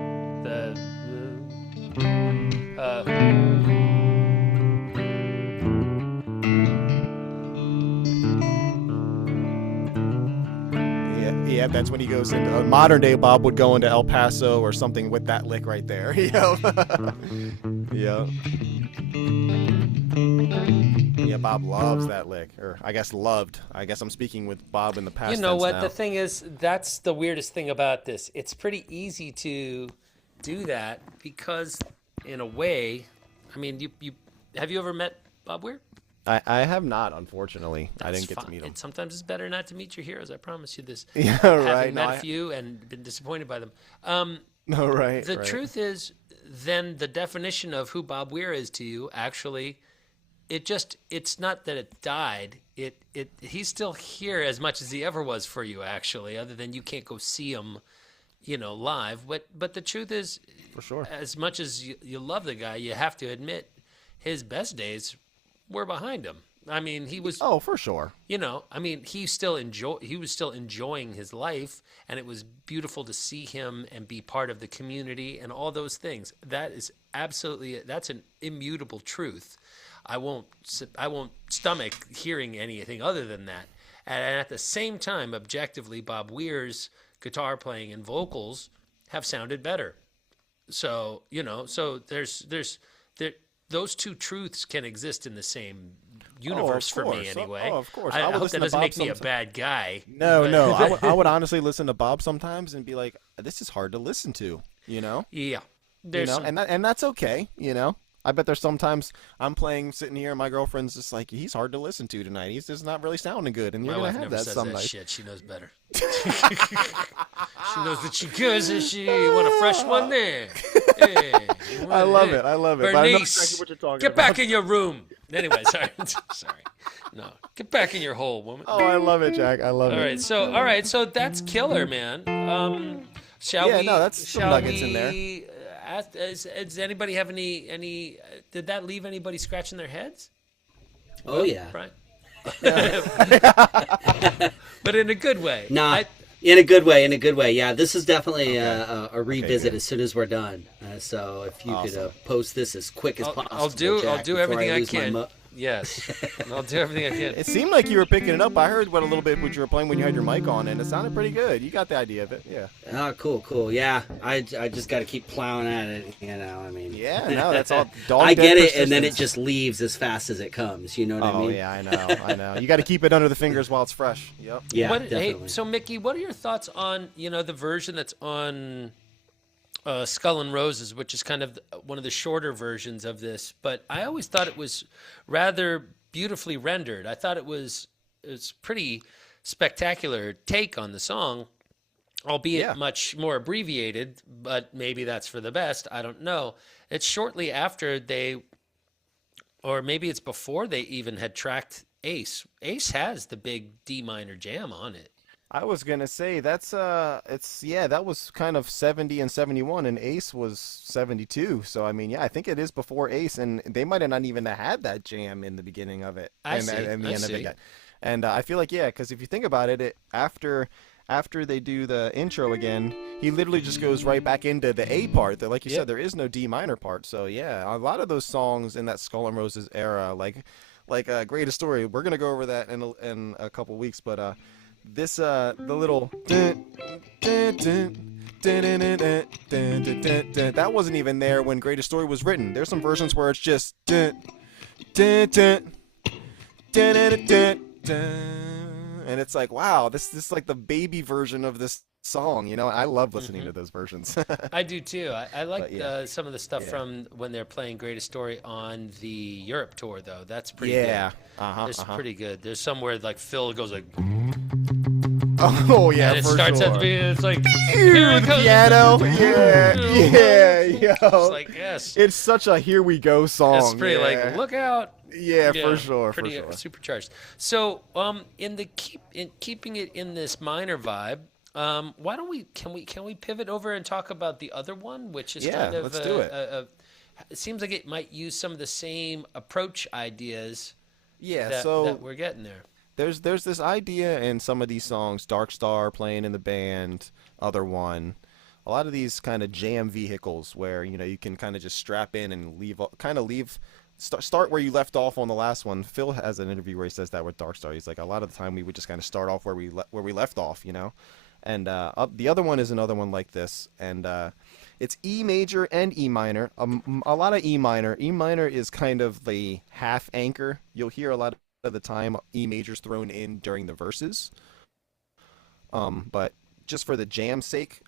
Yeah, that's when he goes into modern day. Bob would go into El Paso or something with that lick right there. Yep. Yep. Yeah, Bob loves that lick, or I guess loved. I guess I'm speaking with Bob in the past. You know what? Now. The thing is, that's the weirdest thing about this. It's pretty easy to do that because, in a way, I mean, you have you ever met Bob Weir? I have not, unfortunately. I That's didn't get fine. to meet him. Sometimes it's better not to meet your heroes. I promise you this. Yeah, Having right. met a few and been disappointed by them. No, right. The right. truth is, then the definition of who Bob Weir is to you, actually, it's not that it died. He's still here as much as he ever was for you, actually, other than you can't go see him, live. But the truth is, For sure. as much as you love the guy, you have to admit his best days were behind him. I mean, he was. Oh, for sure. He was still enjoying his life, and it was beautiful to see him and be part of the community and all those things. That is that's an immutable truth. I won't stomach hearing anything other than that. And at the same time, objectively, Bob Weir's guitar playing and vocals have sounded better. So those two truths can exist in the same universe for me anyway. Oh, of course. I hope listen that to doesn't Bob make me a bad guy. No. I would honestly listen to Bob sometimes and be like, "This is hard to listen to," Yeah. and that's okay, I bet there's sometimes I'm sitting here, and my girlfriend's just like, "He's hard to listen to tonight. He's just not really sounding good," and you're My gonna wife have never that says some that night. shit. She knows better. She knows that she goes and she want a fresh one there. Hey, I love it. I love it. But I know Bernice, exactly what you're talking get about. back in your room. Anyway, sorry. Sorry. No, get back in your hole, woman. Oh, I love it, Jack. I love it. All right, so that's killer, man. Shall we? No, that's some nuggets in there. Does anybody have any? Did that leave anybody scratching their heads? Oh yeah. Right. But in a good way. Nah, in a good way. In a good way. Yeah, this is definitely a revisit as soon as we're done. So if you could post this as quick as possible, I'll do everything I lose my can. Yes, I'll do everything I can. It seemed like you were picking it up. I heard a little bit what you were playing when you had your mic on, and it sounded pretty good. You got the idea of it, yeah. Oh, cool. Yeah, I just got to keep plowing at it. I mean. Yeah, no, that's all. I get it, and then it just leaves as fast as it comes. You know what I mean? Oh yeah, I know. You got to keep it under the fingers while it's fresh. Yep. Yeah, Hey, definitely. so Mickey, what are your thoughts on the version that's on Skull and Roses, which is kind of one of the shorter versions of this? But I always thought it was rather beautifully rendered. I thought it's pretty spectacular take on the song, albeit much more abbreviated, but maybe that's for the best. I don't know. It's shortly after or maybe it's before they even had tracked Ace. Ace has the big D minor jam on it. I was gonna say that's that was kind of 70 and 71, and Ace was 72. So I mean, yeah, I think it is before Ace, and they might have not even had that jam in the beginning of it, I and see. and the I end of see. it. And I feel like because if you think about it, after they do the intro again, he literally just goes right back into the A part. That, like you Yep. said, there is no D minor part. So yeah, a lot of those songs in that Skull and Roses era, like Greatest Story, we're gonna go over that in a couple weeks, but this the little that wasn't even there when Greatest Story was written. There's some versions where it's just and it's like, wow, this is like the baby version of this song, you know. I love listening to those versions. I do too. I like But yeah. some of the stuff Yeah. from when they're playing Greatest Story on the Europe tour, though. That's pretty Yeah. good. It's pretty good. There's somewhere like Phil goes like, Oh yeah, and it for starts sure. at the beginning. It's like, here it The comes. piano, yeah, yo. It's like, yes. It's such a here we go song. It's pretty yeah. like, look out. Yeah, for sure, Pretty for sure. supercharged. So, in keeping it in this minor vibe, why don't we can we pivot over and talk about the other one, which is Yeah, kind of let's do it. It seems like it might use some of the same approach ideas Yeah, that we're getting there. there's this idea in some of these songs, Dark Star playing in the band, Other One, a lot of these kind of jam vehicles where, you know, you can kind of just strap in and start where you left off on the last one. Phil has an interview where he says that with Dark Star. He's like, a lot of the time we would just kind of start off where we left off, you know. And the other one is another one like this, and it's E major and E minor. A lot of E minor. E minor is kind of the half anchor. You'll hear a lot of the time E majors thrown in during the verses. But just for the jam's sake,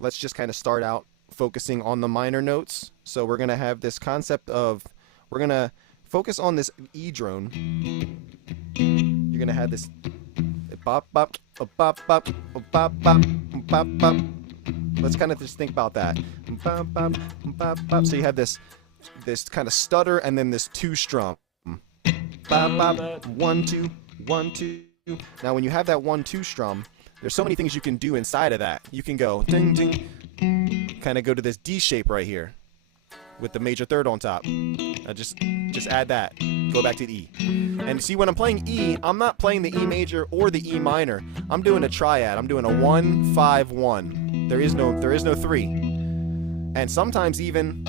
let's just kind of start out focusing on the minor notes. So we're gonna have this concept of we're gonna focus on this E drone. You're gonna have this bop bop bop bop bop bop bop bop. Let's kind of just think about that. Bop, bop, bop, bop. So you have this kind of stutter and then this two strum. Bop, bop, 1 2 1 2. Now when you have that 1 2 strum, there's so many things you can do inside of that. You can go ding ding, kind of go to this D shape right here with the major third on top. Just add that. Go back to the E. And see, when I'm playing E, I'm not playing the E major or the E minor. I'm doing a triad. I'm doing a 1 5 1. There is no 3. And sometimes even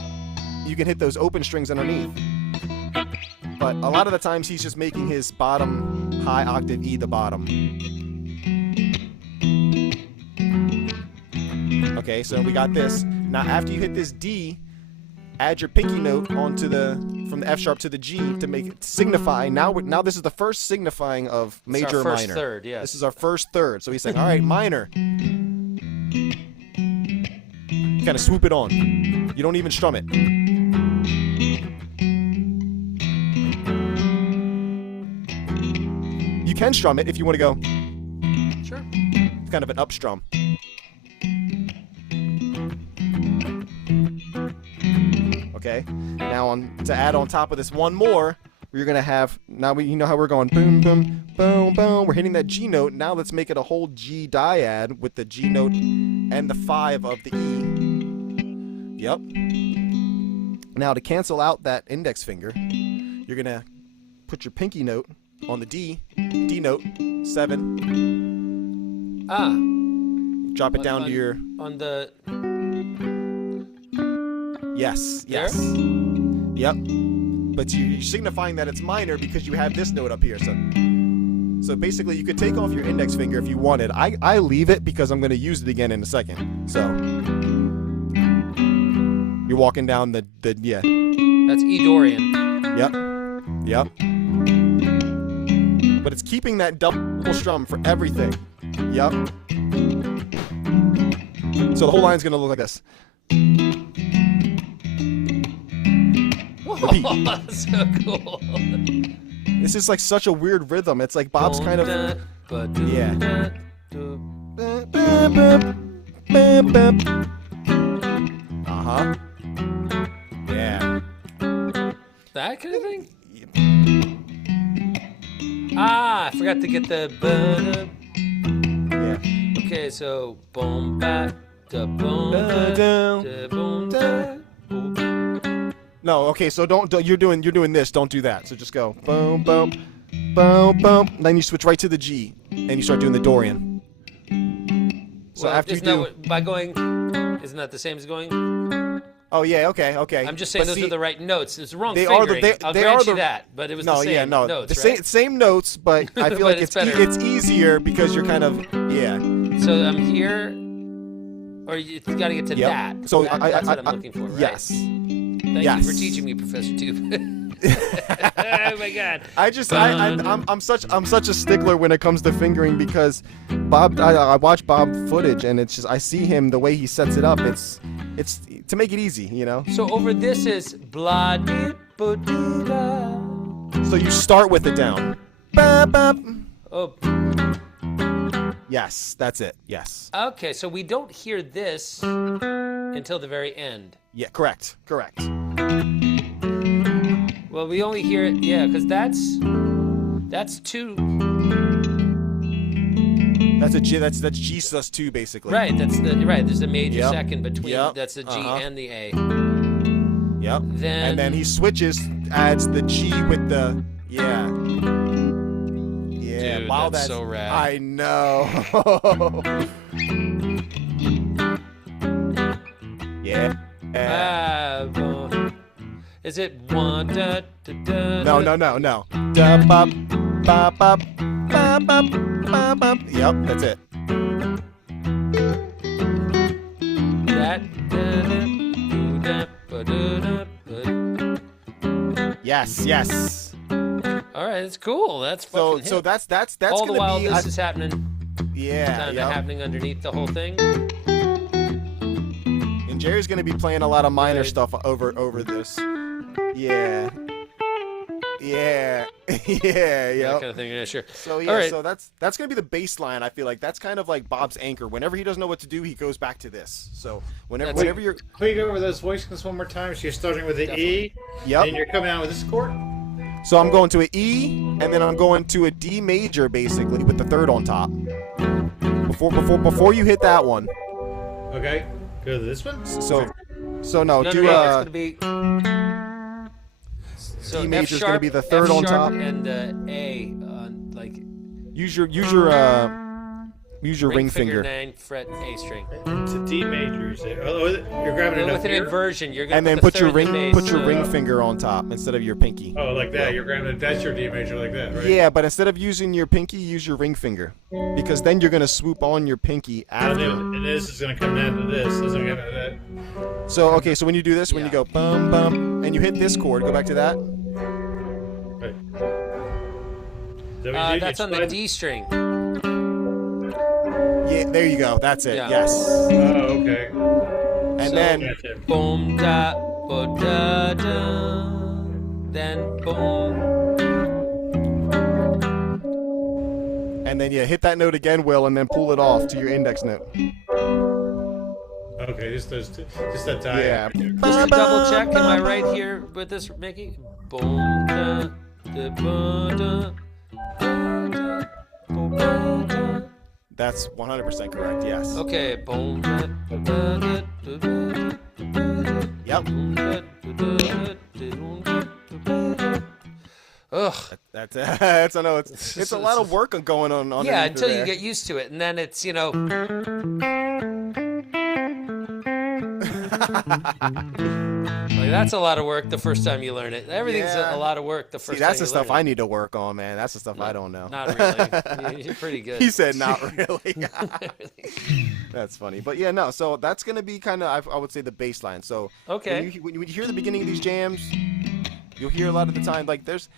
you can hit those open strings underneath. But a lot of the times he's just making his bottom high octave E the bottom. Okay, so we got this. Now after you hit this D, add your pinky note onto from the F sharp to the G to make it signify. Now this is the first signifying of major It's our or first minor. third, yes. This is our first third. So he's saying, all right, minor. Kind of swoop it on. You don't even strum it. You can strum it if you want to go. Sure. It's kind of an up strum. Okay. Now to add on top of this one more, you're gonna have you know how we're going boom boom boom boom. We're hitting that G note. Now let's make it a whole G dyad with the G note and the 5 of the E. Yep. Now to cancel out that index finger, you're gonna put your pinky note on the D note 7. Drop it down to your on the yes. There? Yep. But you're signifying that it's minor because you have this note up here. So basically you could take off your index finger if you wanted. I leave it because I'm going to use it again in a second. So you're walking down the yeah. That's E Dorian. Yep. But it's keeping that double strum for everything. Yep. So the whole line's going to look like this. Repeat. That's so cool. This is like such a weird rhythm. It's like Bob's kind of yeah. Uh-huh. Yeah. That kind of thing? I forgot to get the. Yeah. Okay, so boom ba da boom da boom da. No, okay, so don't you're doing this. Don't do that. So just go boom boom boom boom. Then you switch right to the G and you start doing the Dorian. So Well, after you do isn't that the same as going? Oh yeah, okay. I'm just saying those are the right notes. It's wrong they fingering. Are I'll they grant are you that, but it was no, the same notes, the right? same notes, but I feel But like it's better. it's easier because you're kind of So I'm here, or you got to get to that. So that's what I'm looking for, right? Yes. Thank you for teaching me, Professor Tube. Oh my God! I'm such a stickler when it comes to fingering because Bob. I watch Bob footage and it's just I see him the way he sets it up. It's to make it easy, you know. So over this is blah dee bo dee da. So you start with the down. Ba, ba. Oh. Yes, that's it. Yes. Okay, so we don't hear this until the very end. Yeah, correct. Well, we only hear it, because that's two. That's a G. That's G sus2 basically. Right. There's a major second between. That's the G and the A. Yep. And then he switches, adds the G with the Yeah. Dude, wow, that's so rad. I know. Yeah. Is it one da da da? No. Da bop bop bop bop bop bop bop. Yep, that's it. Yes. All right, it's cool. That's fucking so that's all the gonna while be, this is happening. Yeah, kind of happening underneath the whole thing. And Jerry's gonna be playing a lot of minor stuff over this. Yeah. That kind of thing. Yeah, sure. So so that's gonna be the bass line. I feel like that's kind of like Bob's anchor. Whenever he doesn't know what to do, he goes back to this. So whenever you're, can we go over those voice notes one more time? So you're starting with the E. Yep. And you're coming out with this chord. So I'm going to an E, and then I'm going to a D major, basically, with the third on top. Before you hit that one. Okay. Go to this one. So no, it's gonna be. So D major is going to be the third on top. And A, like. Use your ring finger. 9 fret A string. To D major. You're grabbing it up with an here? inversion. You're gonna And then put put your the ring finger on top instead of your pinky. Oh, like that. You're grabbing it. That's your D major, like that, right? Yeah, but instead of using your pinky, use your ring finger, because then you're gonna swoop on your pinky after. And this is gonna come down to this. This is gonna come down to that. So okay, so when you do this, when you go bum bum, and you hit this chord, go back to that. Right. That's on the D string. Yeah, there you go. That's it. Yeah. Yes. Oh, okay. And then boom da bo da da. Then boom. And then you hit that note again, Will, and then pull it off to your index note. Okay, just those two, just that tie. Yeah. Just to double check, am I right here with this, Mickey? Boom da da bo da. That's 100% correct. Yes. Okay. Boom da da da da da. Yep. Ugh. That's I know it's a lot of work going on. Yeah, until you get used to it, and then it's like that's a lot of work the first time you learn it. Everything's a lot of work the first. See, that's time the stuff I need to work on, man. That's the stuff I don't know. Not really. You're pretty good. He said not really. That's funny, but yeah, no. So that's gonna be kind of I would say the bass line. So okay, when you hear the beginning of these jams, you'll hear a lot of the time like there's.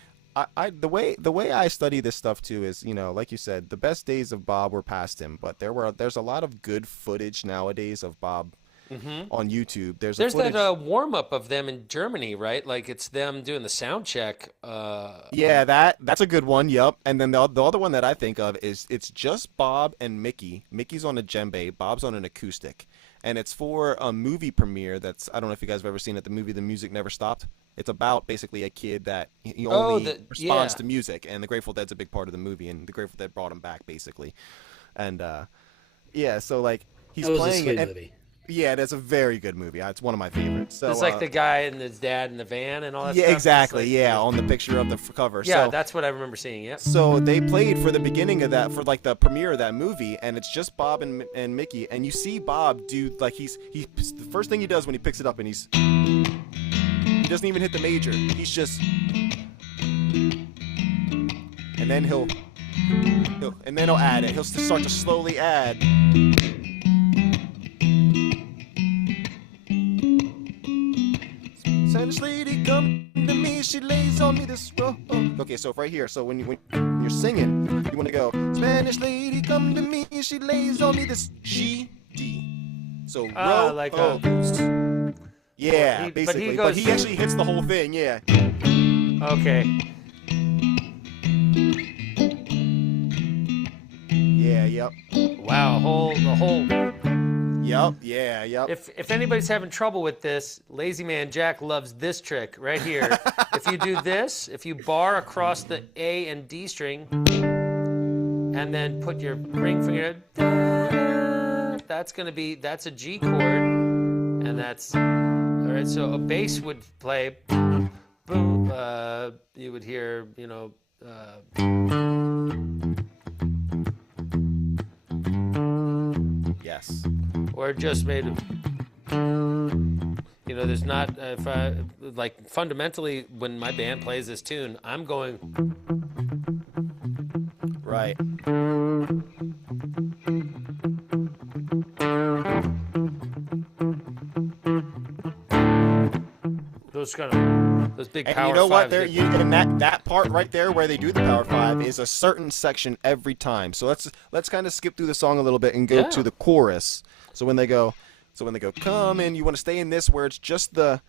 The way I study this stuff too is, like you said, the best days of Bob were past him, but there's a lot of good footage nowadays of Bob on YouTube. There's that warm up of them in Germany, right? Like it's them doing the sound check. Yeah, that's a good one. Yep. And then the other one that I think of is it's just Bob and Mickey. Mickey's on a djembe, Bob's on an acoustic, and it's for a movie premiere. I don't know if you guys have ever seen it. The movie The Music Never Stopped. It's about basically a kid that he only responds to music, and the Grateful Dead's a big part of the movie, and the Grateful Dead brought him back basically, and Yeah, so like he's That was a playing sweet it. movie. Yeah, that's a very good movie. It's one of my favorites. So It's like the guy and his dad in the van and all that yeah, stuff. exactly. Like, yeah, on the picture of the cover. Yeah, so, that's what I remember seeing. Yep. So they played for the beginning of that, for like the premiere of that movie, and it's just Bob and Mickey, and you see Bob do like the first thing he does when he picks it up, and he doesn't even hit the major. He's just, and then he'll add it. He'll start to slowly add. Spanish lady come to me, she lays on me this rope. Okay, so right here, so when you're singing, you want to go, Spanish lady come to me, she lays on me this G, D. So row, like yeah, he, basically, but he actually hits the whole thing, yeah. Okay. Yeah, yep. Wow, the whole. Yep, yeah, yep. If anybody's having trouble with this, Lazy Man Jack loves this trick right here. If you do this, if you bar across the A and D string, and then put your ring finger, that's a G chord, and that's all right. So a bass would play, boom. You would hear, Yes. or just made of, there's not, if I, like, fundamentally, when my band plays this tune, I'm going. Right. Those big power And you know what? fives And that part right there where they do the power five is a certain section every time. So let's kind of skip through the song a little bit and go to the chorus. So when they go, come in, you want to stay in this where it's just the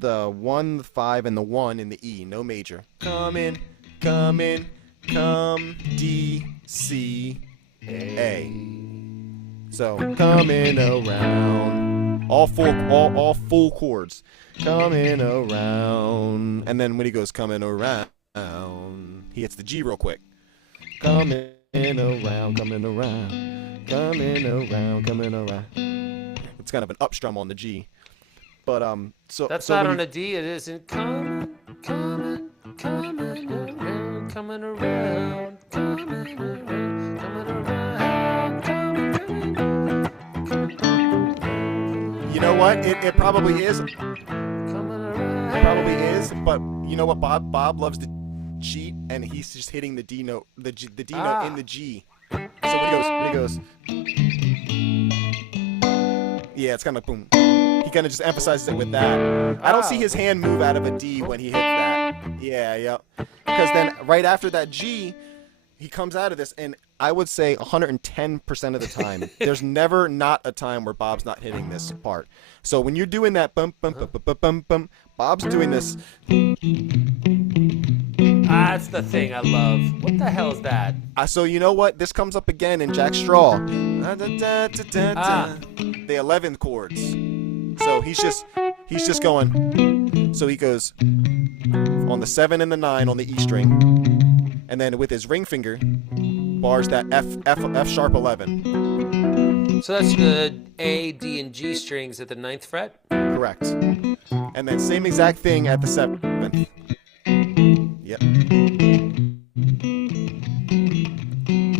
1, the 5, and the 1 in the E, no major. Come in, come D C A. So coming around, all full chords. Coming around, and then when he goes coming around, he hits the G real quick. Coming around, coming around, coming around, coming around. It's kind of an upstrum on the G, but so that's so not on a D. It isn't coming around, coming around, coming around, coming around. You know what? It probably is. Probably is, but you know what? Bob loves to cheat, and he's just hitting the D note, the D note in the G. So when he goes, yeah, it's kind of boom. He kind of just emphasizes it with that. I don't see his hand move out of a D when he hits that. Yeah, yep. Because then right after that G, he comes out of this, and I would say 110% of the time, there's never not a time where Bob's not hitting this part. So when you're doing that bump, bump, bump, bump, bump, bump, Bob's doing this. That's the thing I love. What the hell is that? So you know what? This comes up again in Jack Straw. The 11th chords. So he's just going. So he goes on the 7 and the 9 on the E string, and then with his ring finger, bars that F sharp 11. So that's the A, D, and G strings at the 9th fret? Correct. And then same exact thing at the 7th. Yep.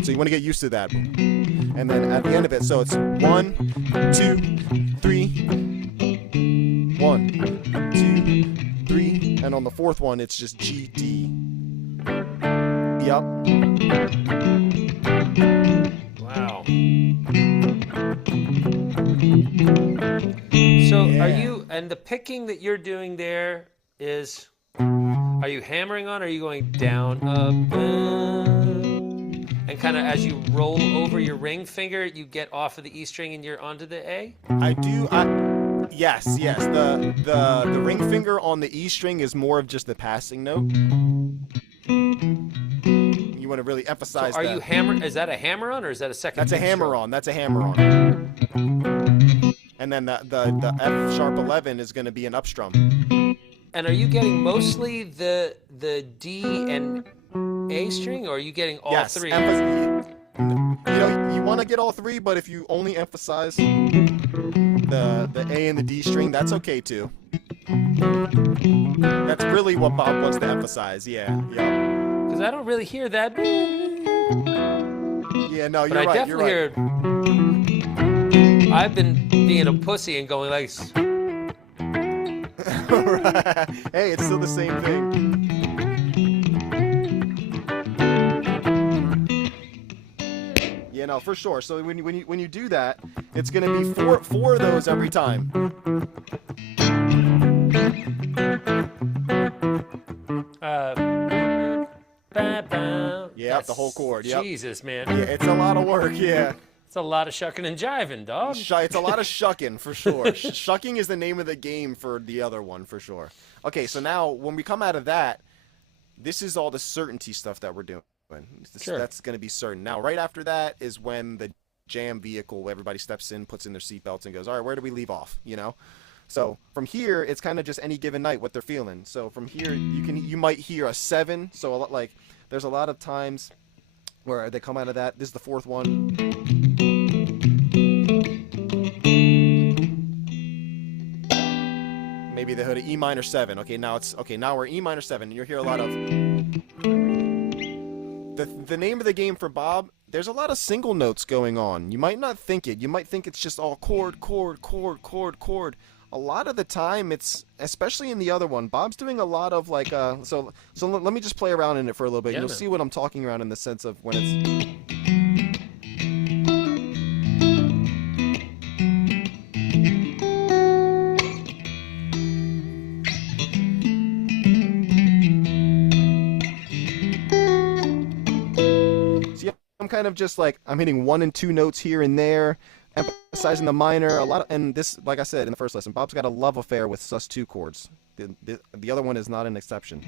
So you want to get used to that. And then at the end of it, so it's 1, 2, 3, 1, 2, 3, and on the 4th one, it's just G, D. Yep. Wow. So are you, and the picking that you're doing there is, are you hammering on, or are you going down, up, and kind of as you roll over your ring finger, you get off of the E string and you're onto the A? Yes. The ring finger on the E string is more of just the passing note. You want to really emphasize so are that. you hammer? Is that a hammer on, or is that a second? That's a hammer stroke? on. That's a hammer on. And then the F sharp 11 is going to be an upstrum. And are you getting mostly the D and A string, or are you getting all three? You want to get all three, but if you only emphasize the A and the D string, that's okay too. That's really what Bob wants to emphasize. Yeah. Because I don't really hear that. Yeah, no, but you're I right. You're definitely right. hear. I've been being a pussy and going like. Right. Hey, it's still the same thing. Yeah, no, for sure. So when you do that, it's gonna be four of those every time. Yep, the whole chord. Yep. Jesus, man. Yeah, it's a lot of work. Yeah. It's a lot of shucking and jiving, dog. It's a lot of shucking, for sure. Shucking is the name of the game for the other one, for sure. Okay, so now, when we come out of that, this is all the certainty stuff that we're doing. Sure. That's going to be certain. Now, right after that is when the jam vehicle, everybody steps in, puts in their seatbelts, and goes, all right, where do we leave off, So from here, it's kind of just any given night what they're feeling. So from here, you might hear a 7. So there's a lot of times where they come out of that. This is the fourth one. Maybe they hit an E minor 7. Okay, now we're E minor 7. You'll hear a lot of the name of the game for Bob. There's a lot of single notes going on. You might not think it. You might think it's just all chord, chord, chord, chord, chord. A lot of the time, it's, especially in the other one, Bob's doing a lot of so let me just play around in it for a little bit. Yeah, You'll see what I'm talking around in the sense of when it's. I'm kind of just I'm hitting 1 and 2 notes here and there, emphasizing the minor and this, like I said in the first lesson, Bob's got a love affair with sus2 chords. The other one is not an exception.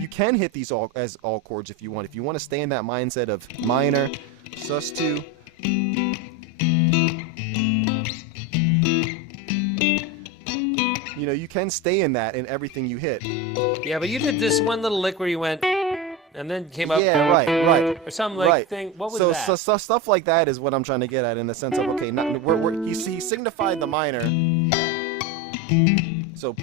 You can hit these as all chords if you want. If you want to stay in that mindset of minor, sus2. You can stay in that in everything you hit. Yeah, but you did this one little lick where you went. And then came up. Yeah, right. Or some thing. What was that? So stuff like that is what I'm trying to get at in the sense of he signified the minor. So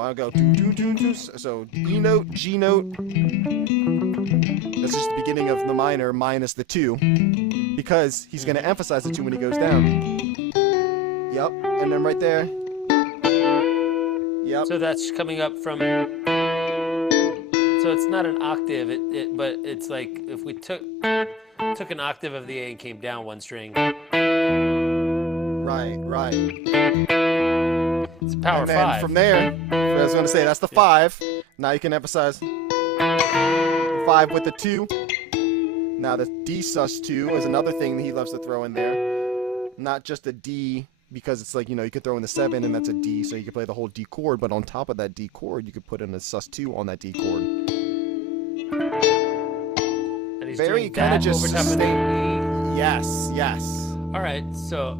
I'll go do do do. So E note, G note. That's just the beginning of the minor minus the 2, because he's going to emphasize the 2 when he goes down. Yep, and then right there. Yep. So that's coming up from. So it's not an octave, but it's like if we took an octave of the A and came down 1 string. Right. It's power and then 5. From there, I was going to say that's the 5. Now you can emphasize the 5 with the 2. Now the D sus2 is another thing that he loves to throw in there. Not just a D, because it's you could throw in the 7 and that's a D, so you could play the whole D chord, but on top of that D chord, you could put in a sus2 on that D chord. And he's very doing kind of that just over top of the E. Yes. All right, so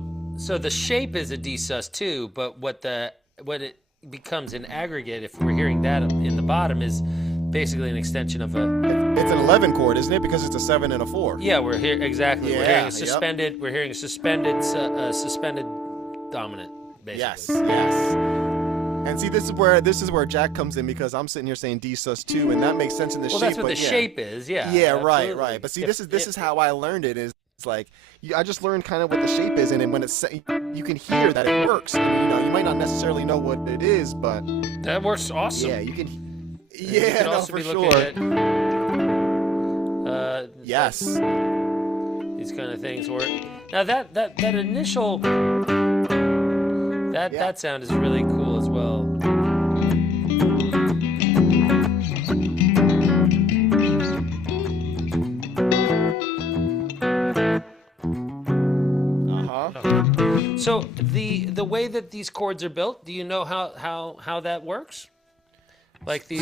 the shape is a D sus2, but what it becomes in aggregate, if we're hearing that in the bottom, is basically an extension of a. It's an 11 chord, isn't it? Because it's a 7 and a 4. Yeah, we're here exactly. Yeah, we're hearing a suspended. Yep. We're hearing a suspended dominant. Basically. Yes. And see, this is where Jack comes in, because I'm sitting here saying D sus2, and that makes sense in the shape. Well, that's what the shape is. Yeah. Yeah, absolutely. right. But see, this is how I learned it. Is it's I just learned kind of what the shape is, and when it's you can hear that it works. And, you might not necessarily know what it is, but that works awesome. Yeah, you can. You Yeah, can also for be sure. looking at, yes. These kind of things work. Now that initial that sound is really cool as well. So the way that these chords are built, do you know how that works? Like the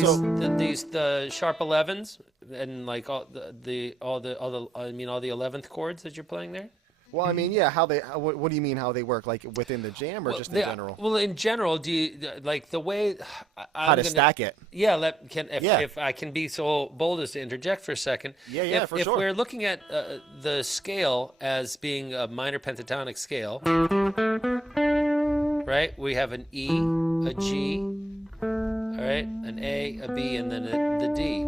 sharp 11s and like all the 11th chords that you're playing there? Well, I mean, yeah. What do you mean how they work? Like within the jam, or just in general? Well, in general, do you like the way How to stack it? Yeah, if I can be so bold as to interject for a second. Yeah, for sure. If we're looking at the scale as being a minor pentatonic scale, right? We have an E, a G, all right, an A, a B, and then the D.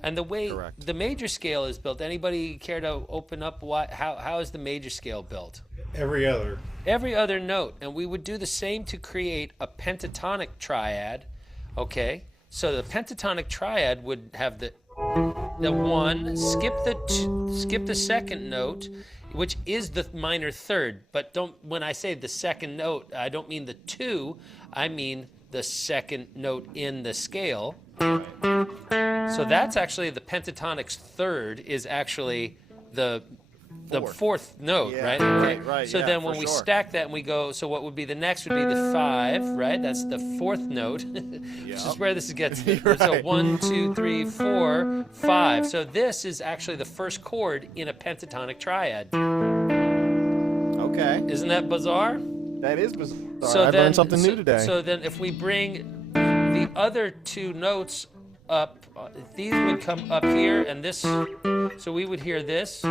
And the way the major scale is built, anybody care to open up how is the major scale built? Every other note. And we would do the same to create a pentatonic triad. Okay? So the pentatonic triad would have the one, skip the second note, which is the minor third. But when I say the second note, I don't mean the 2, I mean the second note in the scale. So that's actually the pentatonic's third is actually the fourth note, right? Okay. Right. So then when we stack that and we go, so what would be the next would be the 5, right? That's the fourth note, which is where this gets. So 1, 2, 3, 4, 5. So this is actually the first chord in a pentatonic triad. Okay. Isn't that bizarre? That is bizarre. So I learned something new today. So then if we bring the other 2 notes up, these would come up here, and this, so we would hear this. So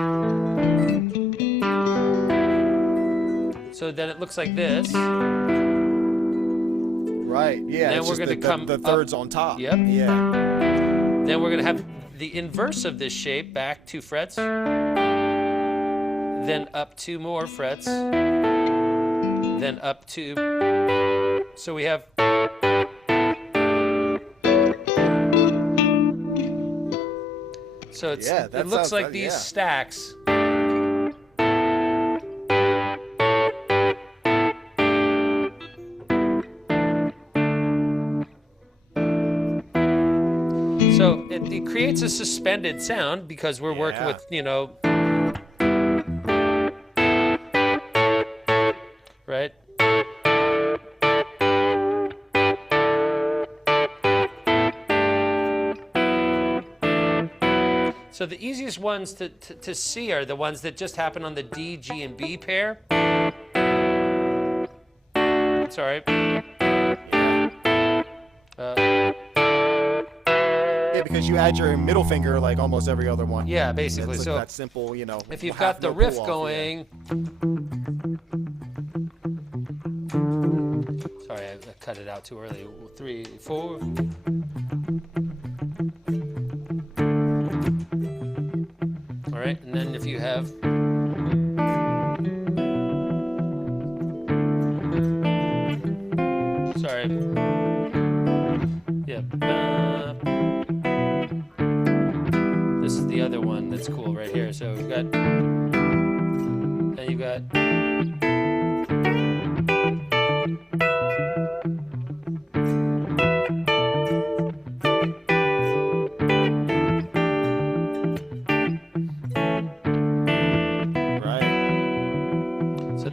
then it looks like this. Right, yeah. Then we're going to come the thirds on top. Yep. Yeah. Then we're going to have the inverse of this shape, back 2 frets. Then up 2 more frets. Then up 2. So we have. So it looks like these stacks. So it creates a suspended sound because we're working with, right? So the easiest ones to see are the ones that just happen on the D, G, and B pair. Sorry. Yeah, because you add your middle finger like almost every other one. Yeah, basically. It's so that simple, if you've got the riff going. Sorry, I cut it out too early. 3, 4. All right, and then if you have. Sorry. Yep. This is the other one that's cool right here. So we've got. Then you've got.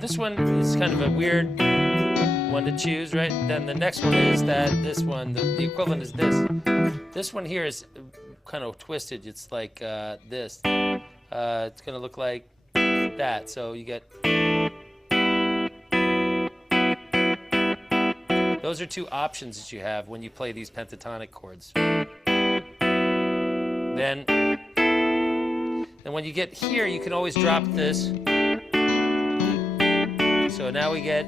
This one is kind of a weird one to choose, right? Then the next one is this one, the equivalent is this. This one here is kind of twisted. It's like this. It's going to look like that. So you get. Those are 2 options that you have when you play these pentatonic chords. Then when you get here, you can always drop this. So now we get.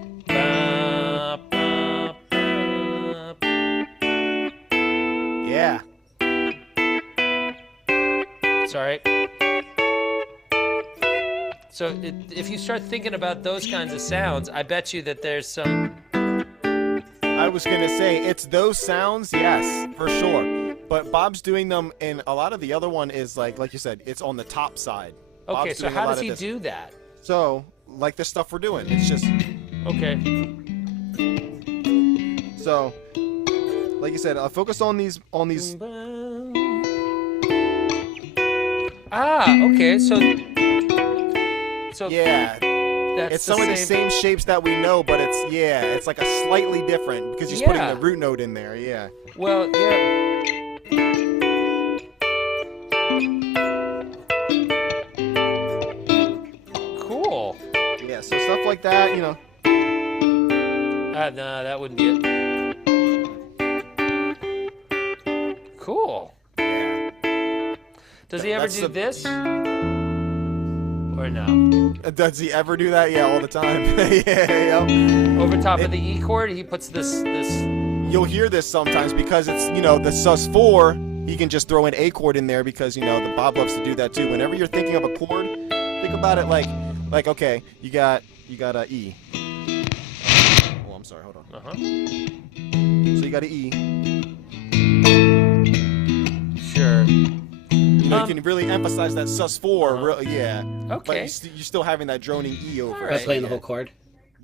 Yeah. Sorry. So if you start thinking about those kinds of sounds, I bet you that there's some. I was going to say, it's those sounds, yes, for sure. But Bob's doing them, and a lot of the other one is like you said, it's on the top side. Okay, Bob's so how does he this. do that? So, like the stuff we're doing, it's just. Okay. So, like you said, focus on these. Okay. So yeah, it's some of the same shapes that we know, but it's like a slightly different because he's putting the root note in there. Yeah. Well, yeah. Cool. like that, you know. No, that wouldn't be it. Cool. Yeah. Does he ever do this? Or no? Does he ever do that? Yeah, all the time. Yeah. Over top of the E chord, he puts this. You'll hear this sometimes because it's, you know, the sus4. He can just throw an A chord in there because, you know, the Bob loves to do that too. Whenever you're thinking of a chord, think about it like okay, you got a E. Oh, I'm sorry. Hold on. So you got an E. Sure. You know, you can really emphasize that sus4. Yeah. Okay. But you're still having that droning E over. All right. Playing the whole chord.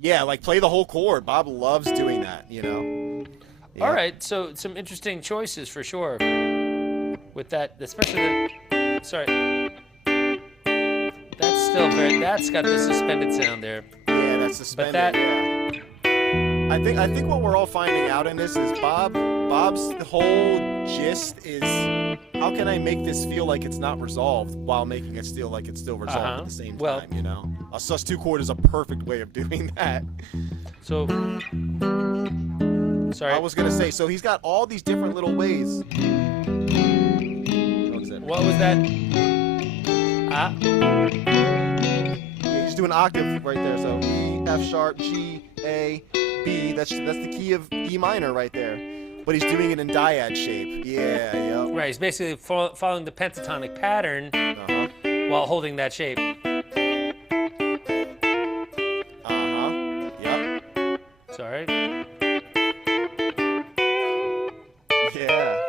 Yeah, like play the whole chord. Bob loves doing that. You know. Yeah. All right. So some interesting choices for sure. With that, especially the. Sorry. That's still very. That's got the suspended sound there. Yeah, that's suspended. But that. Yeah. I think what we're all finding out in this is Bob's whole gist is how can I make this feel like it's not resolved while making it feel like it's still resolved at the same time, you know? A sus2 chord is a perfect way of doing that. So, sorry. I was going to say, so he's got all these different little ways. What was that? Yeah, he's doing octave right there, so E, F sharp, G, A, B. That's the key of E minor right there. But he's doing it in dyad shape. Yeah, yep. Right, he's basically following the pentatonic pattern while holding that shape. Yep. Sorry. Yeah.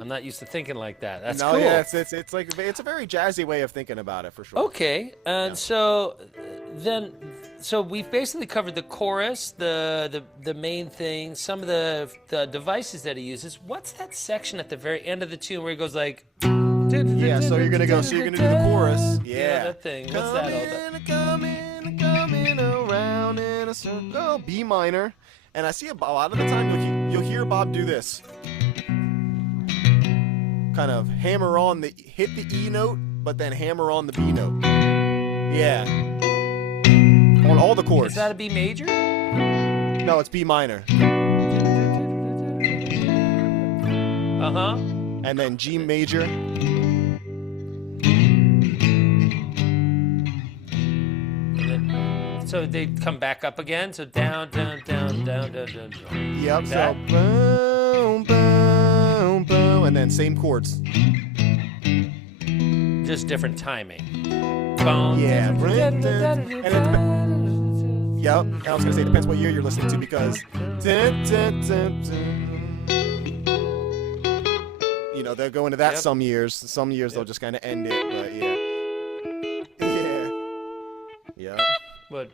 I'm not used to thinking like that. That's no, cool. Yeah, it's like it's a very jazzy way of thinking about it for sure. Okay, and so we've basically covered the chorus, the main thing, some of the devices that he uses. What's that section at the very end of the tune where he goes like? Yeah, so you're gonna do the chorus. Yeah, that thing. What's that all about? Coming around in a circle. B minor, and I see a lot of the time you'll hear Bob do this. Kind of hammer on hit the E note, but then hammer on the B note. Yeah. On all the chords. Is that a B major? No, it's B minor. And then G major. So they come back up again. So down, down, down, down, down, down, down. Yep. So boom, boom, boom, and then same chords. Just different timing. Boom. Yeah. Yep. And I was gonna say it depends what year you're listening to because. You know, they'll go into that some years. Some years they'll just kind of end it, but yeah. Yeah. But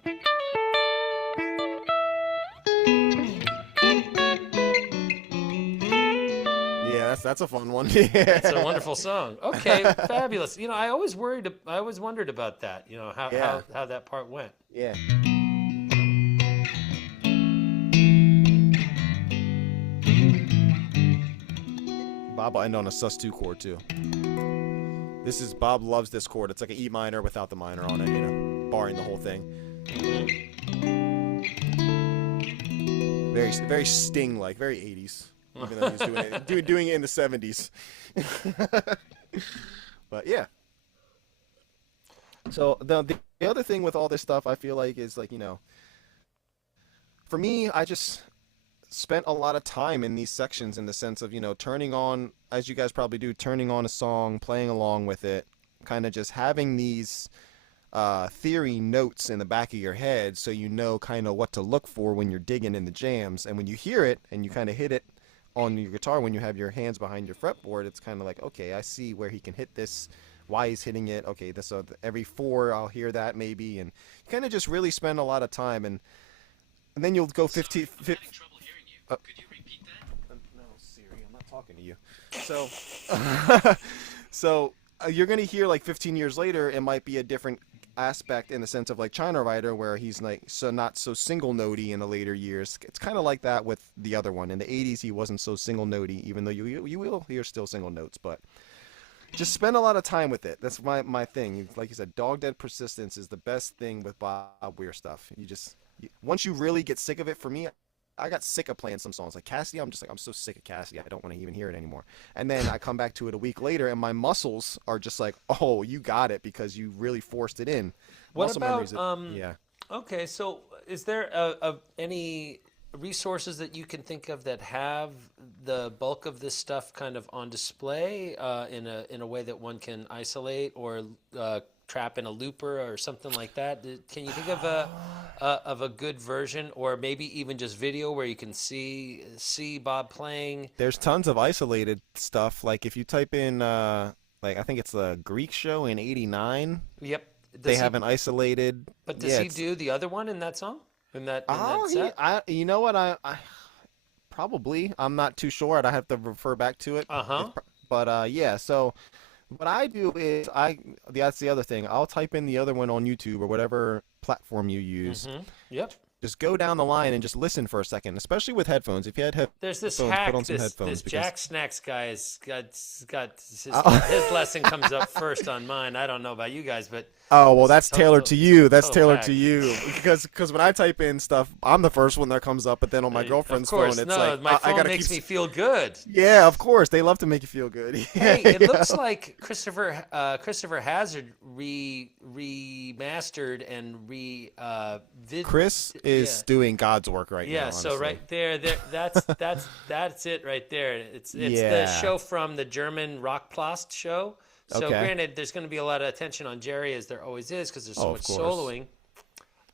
yeah, that's a fun one. Yeah. It's a wonderful song. Okay, fabulous. You know, I always wondered about that. You know how that part went. Yeah. Bob will end on a sus2 chord too. Bob loves this chord. It's like an E minor without the minor on it, you know, barring the whole thing. Very, very Sting-like, very 80s. Even though he's doing it in the 70s. But yeah. So the other thing with all this stuff, I feel like, is like, you know, for me, I just spent a lot of time in these sections in the sense of, you know, turning on, as you guys probably do, turning on a song, playing along with it, kind of just having these theory notes in the back of your head so you know kind of what to look for when you're digging in the jams. And when you hear it and you kind of hit it on your guitar when you have your hands behind your fretboard, it's kind of like, okay, I see where he can hit this, why he's hitting it. Okay, this every 4 I'll hear that maybe, and you kind of just really spend a lot of time, and then you'll go 15. Could you repeat that? No, Siri, I'm not talking to you. So, you're gonna hear like 15 years later, it might be a different aspect in the sense of like China Rider, where he's like so not so single notey in the later years. It's kind of like that with the other one. In the 80s, he wasn't so single notey, even though you will hear still single notes, but just spend a lot of time with it. That's my thing. Like you said, dog dead persistence is the best thing with Bob Weir stuff. Once you really get sick of it, for me, I got sick of playing some songs like Cassidy. I'm so sick of Cassidy. I don't want to even hear it anymore. And then I come back to it a week later, and my muscles are just like, oh, you got it because you really forced it in. What Muscle about yeah? Okay, so is there any resources that you can think of that have the bulk of this stuff kind of on display in a way that one can isolate or trap in a looper or something like that? Can you think of a good version, or maybe even just video where you can see Bob playing? There's tons of isolated stuff. Like if you type in like I think it's the Greek show in '89. Yep. They have an isolated. But does he do the other one in that song? In that set? You know what? I probably. I'm not too sure. I'd have to refer back to it. But yeah. So what I do is that's the other thing. I'll type in the other one on YouTube or whatever platform you use. Yep. Just go down the line and just listen for a second, especially with headphones. If you had headphones, there's this put hack. on some headphones This because... Jack Snacks guy has got his lesson comes up first on mine. I don't know about you guys, but that's tailored to you. That's tailored to you because when I type in stuff, I'm the first one that comes up. But then on my girlfriend's phone, it's like my phone makes me feel good. Yeah, of course, they love to make you feel good. Hey, it looks like Christopher Hazard remastered and Chris is doing God's work right now. Yeah, so right there, that's it right there. It's the show from the German Rockplast show. So granted, there's going to be a lot of attention on Jerry, as there always is, because there's so much soloing.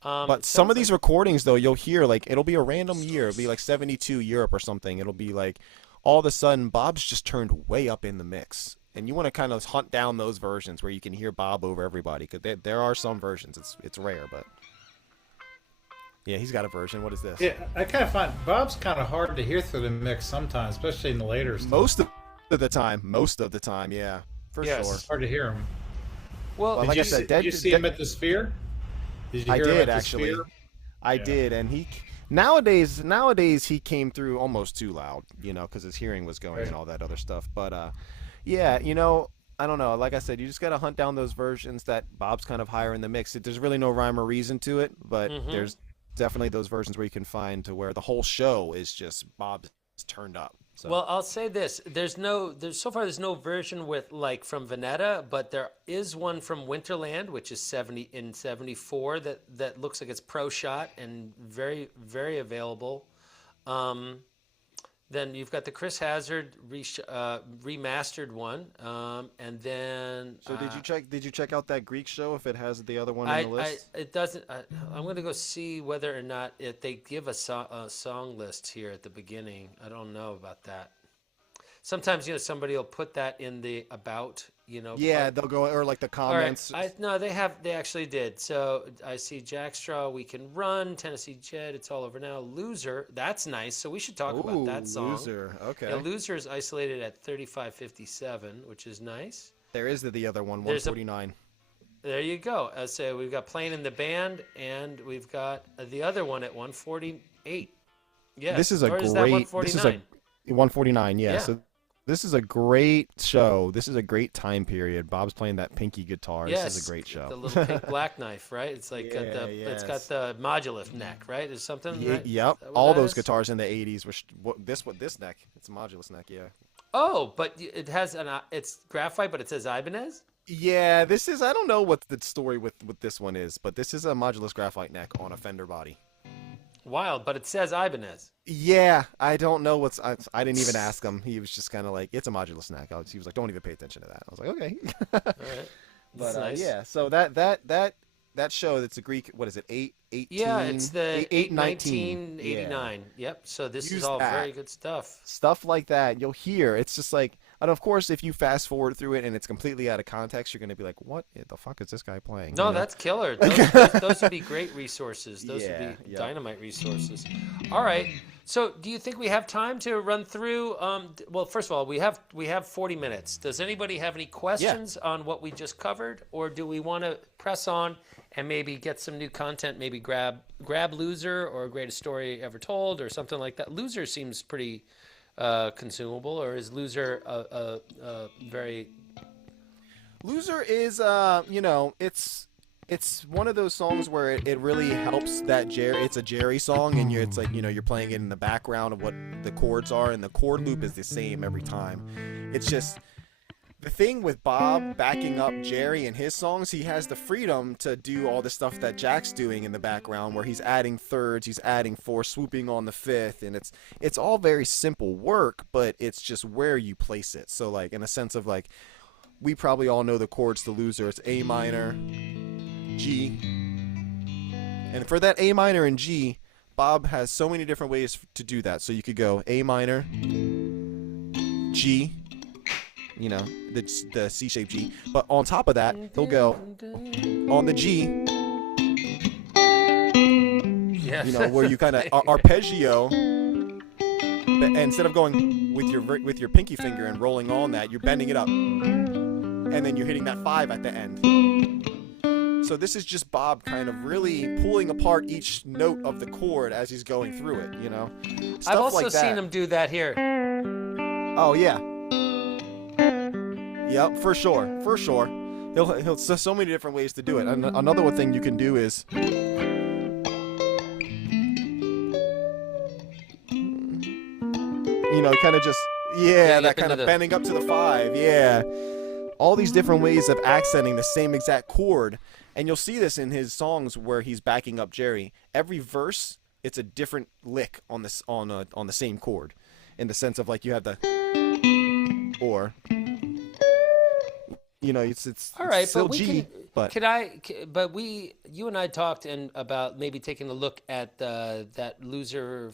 But some of these recordings, though, you'll hear, like, it'll be a random year. It'll be like 72 Europe or something. It'll be like, all of a sudden, Bob's just turned way up in the mix. And you want to kind of hunt down those versions where you can hear Bob over everybody. Because there are some versions. It's rare, but... Yeah, he's got a version. What is this? Yeah, I kind of find Bob's kind of hard to hear through the mix sometimes, especially in the later stuff. Most of the time, yeah. For sure. It's hard to hear him. Well, like I said, did you see him at the Sphere? Did you hear him at the actually. Sphere? I did, and he nowadays he came through almost too loud, because his hearing was going and all that other stuff. But yeah, I don't know. Like I said, you just got to hunt down those versions that Bob's kind of higher in the mix. There's really no rhyme or reason to it, but there's definitely those versions where you can find to where the whole show is just Bob's turned up. So. Well, I'll say this: there's no version with like from Veneta, but there is one from Winterland, which is 74 that looks like it's pro shot and very, very available. Then you've got the Chris Hazard remastered one, and then. So did you check out that Greek show if it has the other one on the list? It doesn't. I'm going to go see whether or not they give a song list here at the beginning. I don't know about that. Sometimes somebody will put that in the about. Yeah, they'll go or like the comments. Right. No, they actually did. So I see Jackstraw, We Can Run, Tennessee Jet, It's All Over Now, Loser. That's nice. So we should talk about that song. Loser. Okay. Yeah, Loser is isolated at 35:57, which is nice. There is the other one, 149. There you go. So we've got Playing in the Band, and we've got the other one at 148. Yeah. This is a great. This is a 149. Yeah. So this is a great show. This is a great time period. Bob's playing that pinky guitar. Yes, this is a great show. The little pink black knife, right? It's like it's got the modulus neck, right? Is something? Right? Yep. All those guitars in the 80s were this neck. It's a modulus neck, yeah. Oh, but it has it's graphite, but it says Ibanez. Yeah, this is. I don't know what the story with this one is, but this is a modulus graphite neck on a Fender body. Wild, but it says Ibanez. Yeah, I don't know I didn't even ask him. He was just kind of like, it's a modulus neck. He was like, don't even pay attention to that. I was like, okay. All right. But nice. Yeah, so that show, that's a Greek. What is it? 818. Yeah, it's the 81989. Yep. So this is all very good stuff. Stuff like that, you'll hear. It's just like And of course, if you fast forward through it and it's completely out of context, you're going to be like, what the fuck is this guy playing? No, you know? that's killer. Those would be great resources. Those would be dynamite resources. All right. So, do you think we have time to run through? Well, first of all, we have 40 minutes. Does anybody have any questions on what we just covered, or do we want to press on and maybe get some new content? Maybe grab Loser or Greatest Story Ever Told or something like that. Loser seems pretty consumable, or is Loser a very? Loser is it's one of those songs where it really helps that it's a Jerry song, and it's like, you're playing it in the background of what the chords are, and the chord loop is the same every time. It's just the thing with Bob backing up Jerry in his songs, he has the freedom to do all the stuff that Jack's doing in the background, where he's adding thirds, he's adding fourths, swooping on the fifth, and it's all very simple work, but it's just where you place it. So like, in a sense of like, we probably all know the chords to Loser. It's A minor, G. And for that A minor and G, Bob has so many different ways to do that. So you could go A minor, G, the C-shaped G. But on top of that, he'll go on the G, where you kind of arpeggio. But instead of going with your pinky finger and rolling on that, you're bending it up. And then you're hitting that 5 at the end. So this is just Bob kind of really pulling apart each note of the chord as he's going through it, Stuff I've also like that. seen him do that here. Oh yeah. Yep, for sure. He'll so many different ways to do it. And another thing you can do is kind of just that kind of bending up to the 5, all these different ways of accenting the same exact chord. And you'll see this in his songs where he's backing up Jerry. Every verse, it's a different lick on this on the same chord, in the sense of like you have the or. It's all right, still but G. You and I talked about maybe taking a look at that Loser.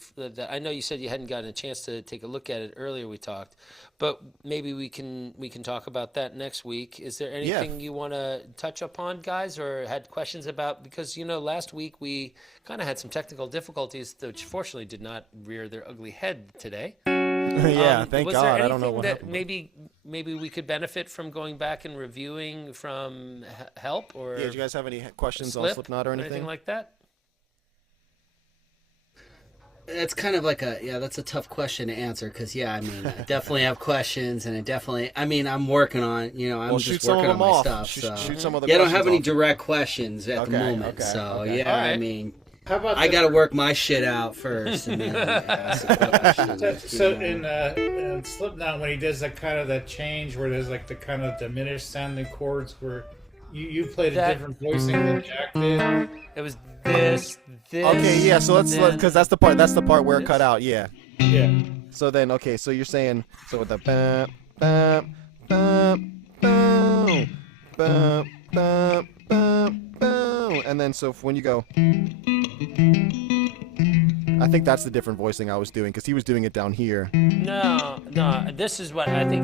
I know you said you hadn't gotten a chance to take a look at it earlier. We talked, but maybe we can talk about that next week. Is there anything you want to touch upon, guys, or had questions about? Because last week we kind of had some technical difficulties, which fortunately did not rear their ugly head today. Thank God. I don't know what happened. Maybe we could benefit from going back and reviewing from help, or do you guys have any questions on Slipknot or anything like that? It's kind of like that's a tough question to answer, because I definitely have questions, and I'm working on, I'm just working on my stuff. Shoot some of the I don't have any off. direct questions at the moment. Okay, so okay. Right. How about I got to work my shit out first, and then ask the questions. So in Slipknot, when he does that change where there's like the kind of diminished sounding chords, where you played a different voicing than Jack did. It was this. Okay, yeah. So let's because that's the part where it cut out. Yeah. Yeah. So then, okay. So you're saying with the bam bam bam boom bam bam bam boom, and then so when you go. I think that's the different voicing I was doing, because he was doing it down here. No. This is what I think.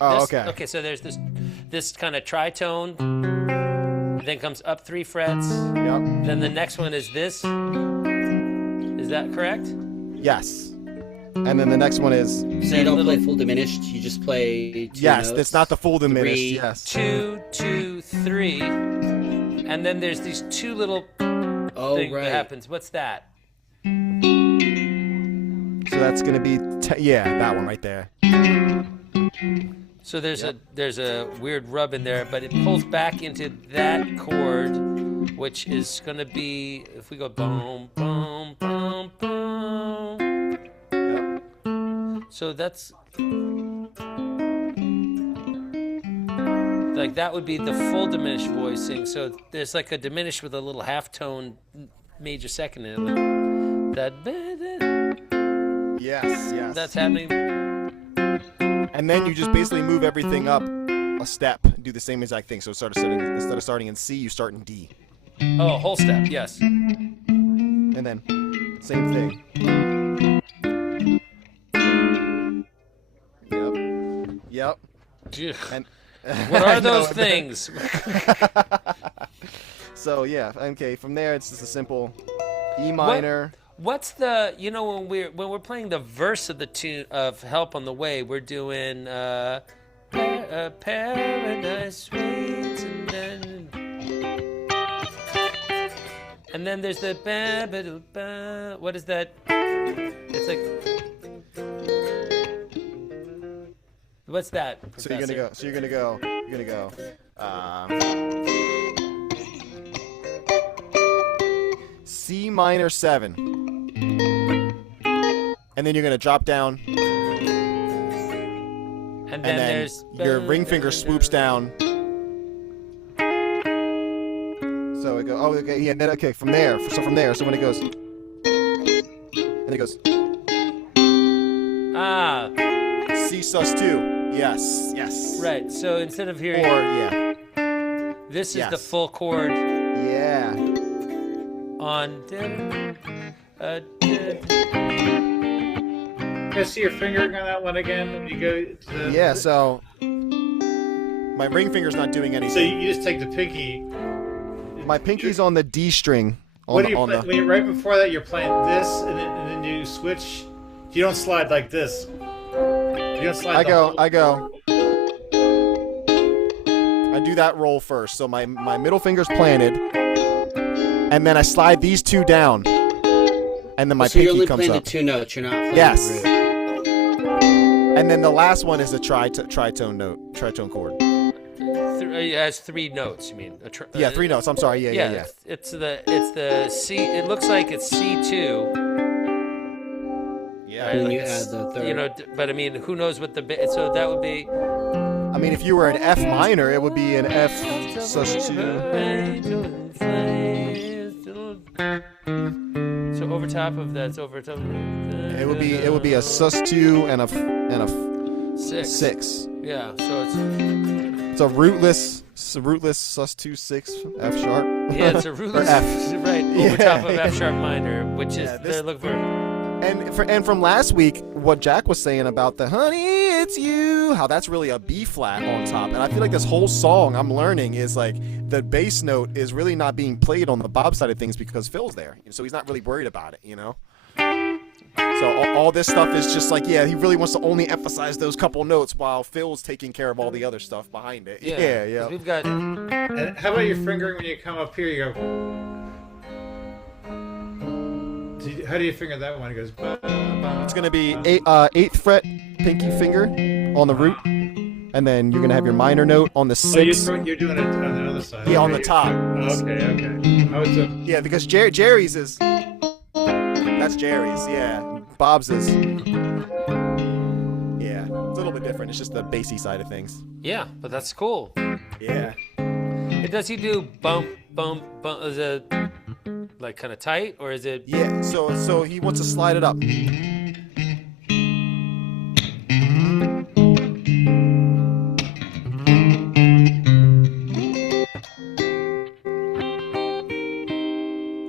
Okay. Okay, so there's this kind of tritone. Then comes up 3 frets. Yep. Then the next one is this. Is that correct? Yes. And then the next one is. So you don't play full diminished. You just play 2 Yes, notes. it's not the full diminished. 3, yes. 2, 2, 3, and then there's these 2 little. Thing that happens. What's that? So that's gonna be that one right there. So there's a weird rub in there, but it pulls back into that chord, which is gonna be, if we go boom boom boom boom. Yep. So that's like that would be the full diminished voicing. So there's like a diminished with a little half tone major second in it. Like that. Yes. That's happening. And then you just basically move everything up a step, do the same exact thing. So instead of starting in C, you start in D. Oh, a whole step, yes. And then same thing. Yep. And what are those things? So yeah, okay. From there, it's just a simple E minor. What's the when we're playing the verse of the tune of "Help on the Way," we're doing Paradise Suites, and then there's the what is that? It's like, what's that, Professor? So you're gonna go. C minor 7, and then you're gonna drop down, and then there's your ring finger swoops down. So it goes. Oh, okay, yeah. Then from there. So when it goes, and it goes. C sus2. Yes. Right. So instead of hearing, this is the full chord. Yeah. On. Can I see your finger on that one again when you go to the... Yeah, so my ring finger's not doing anything. So you just take the pinky. My pinky's on the D string. What do you play? Right before that, you're playing this, and then you switch. You don't slide like this. You don't slide. I go. I do that roll first. So my middle finger's planted. And then I slide these two down, and then my pinky comes up. So you're only playing the 2 notes. You're not playing Yes. the root. And then the last one is a tritone chord. It has 3 notes. You mean? 3 notes. I'm sorry. Yeah. It's the C. It looks like it's C2. Yeah. And you add the third. But I mean, who knows what so that would be. I mean, if you were an F minor, it would be an F sus2. So over top of that, it would be a sus2 and a 6. Yeah, so it's a rootless sus2 6 F sharp. Yeah, it's a rootless F. Right, over top of F sharp minor, which is they're looking for. And from last week, what Jack was saying about the honey, it's you, how that's really a B flat on top. And I feel like this whole song I'm learning is like the bass note is really not being played on the Bob side of things because Phil's there. So he's not really worried about it, So all this stuff is just like, he really wants to only emphasize those couple notes while Phil's taking care of all the other stuff behind it. Yeah. We've got. And how about your fingering when you come up here? You go. How do you finger that one? It goes. It's gonna be 8th fret pinky finger on the root, and then you're gonna have your minor note on the 6th. Oh, you're doing it on the other side. Yeah, on the top. Okay. Yeah, because Jerry's is. That's Jerry's. Yeah, Bob's is. Yeah, it's a little bit different. It's just the bassy side of things. Yeah, but that's cool. Yeah. Does he do bump? Is it like kind of tight, or is it? Yeah. So he wants to slide it up.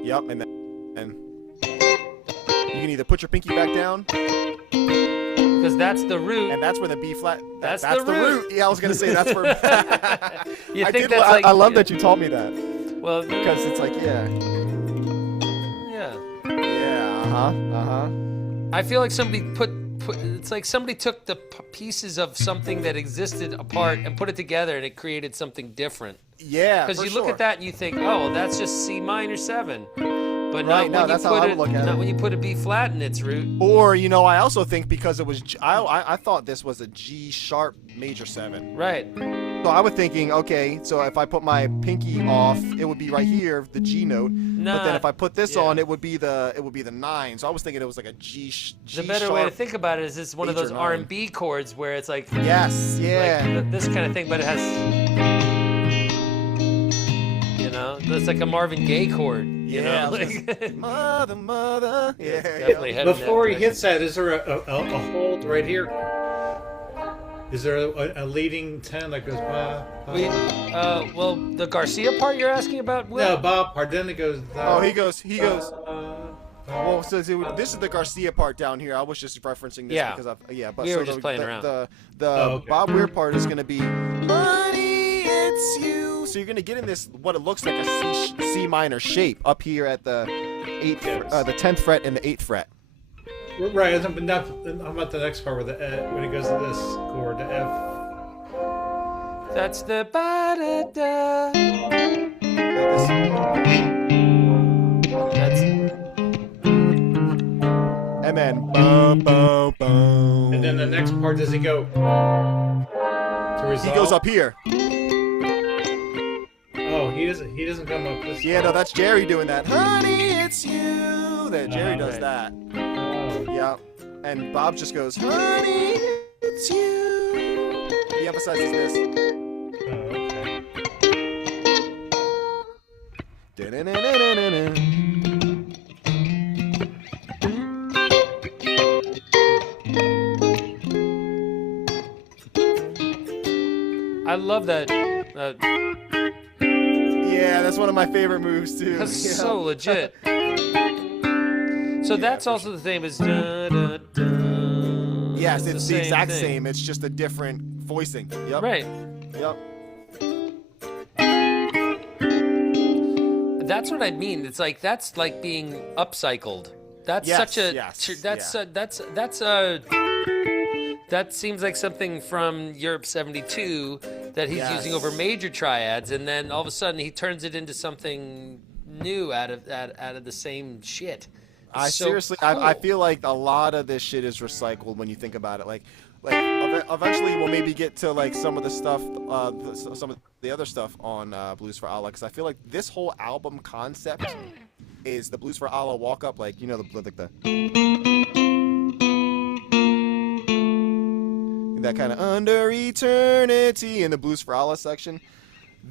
Yep, and you can either put your pinky back down. Because that's the root. And that's where the B flat. That's the root. Yeah, I was gonna say that's where. I love that you taught me that. Well, because it's like yeah. I feel like somebody put. It's like somebody took the pieces of something that existed apart and put it together, and it created something different. Yeah. Because you look at that and you think, oh, well, that's just C minor 7. But right, that's how I would look at it. Not when you put a B flat in its root. Or, I also think because it was, I thought this was a G sharp major 7. Right. So I was thinking, okay, so if I put my pinky off, it would be right here, the G note. But then if I put this on, it would be the 9. So I was thinking it was like a G The better way to think about it is it's one of those R&B chords where it's like yes, yeah, like this kind of thing, but it has, it's like a Marvin Gaye chord. You know? Like, mother. Yeah. Before he hits that, is there a hold right here? Is there a leading 10 that goes ba? Well, the Garcia part you're asking about, Will? No, Bob part. Then it goes. He goes. Well, so this is the Garcia part down here. I was just referencing this because but we so were just playing around. The Bob Weir part is gonna be "Honey, it's you." So you're gonna get in this what it looks like a C minor shape up here at the 10th fret and the 8th fret. Right, I'm about the next part with when it goes to this chord, the F. That's the ba da da. That's. And then boom, boom, boom. And then the next part, does he go to resolve? He goes up here. Oh, he doesn't come up this. Yeah, no, that's Jerry doing that. Honey, it's you. That Jerry does that. Oh. Yeah, and Bob just goes, honey, it's you. He emphasizes this. Oh, okay. I love that. Yeah, that's one of my favorite moves too. That's so legit. So that's also the same as. Da, da, da. Yes, it's the exact same. It's just a different voicing. Yep. Right. Yep. That's what I mean. It's like that's like being upcycled. That's such a. That seems like something from Europe '72 that he's using over major triads, and then all of a sudden he turns it into something new out of the same shit. Seriously, cool. I feel like a lot of this shit is recycled when you think about it. Like eventually we'll maybe get to like some of the stuff, some of the other stuff on Blues for Allah, because I feel like this whole album concept is the Blues for Allah walk up, like the that kind of under eternity in the Blues for Allah section.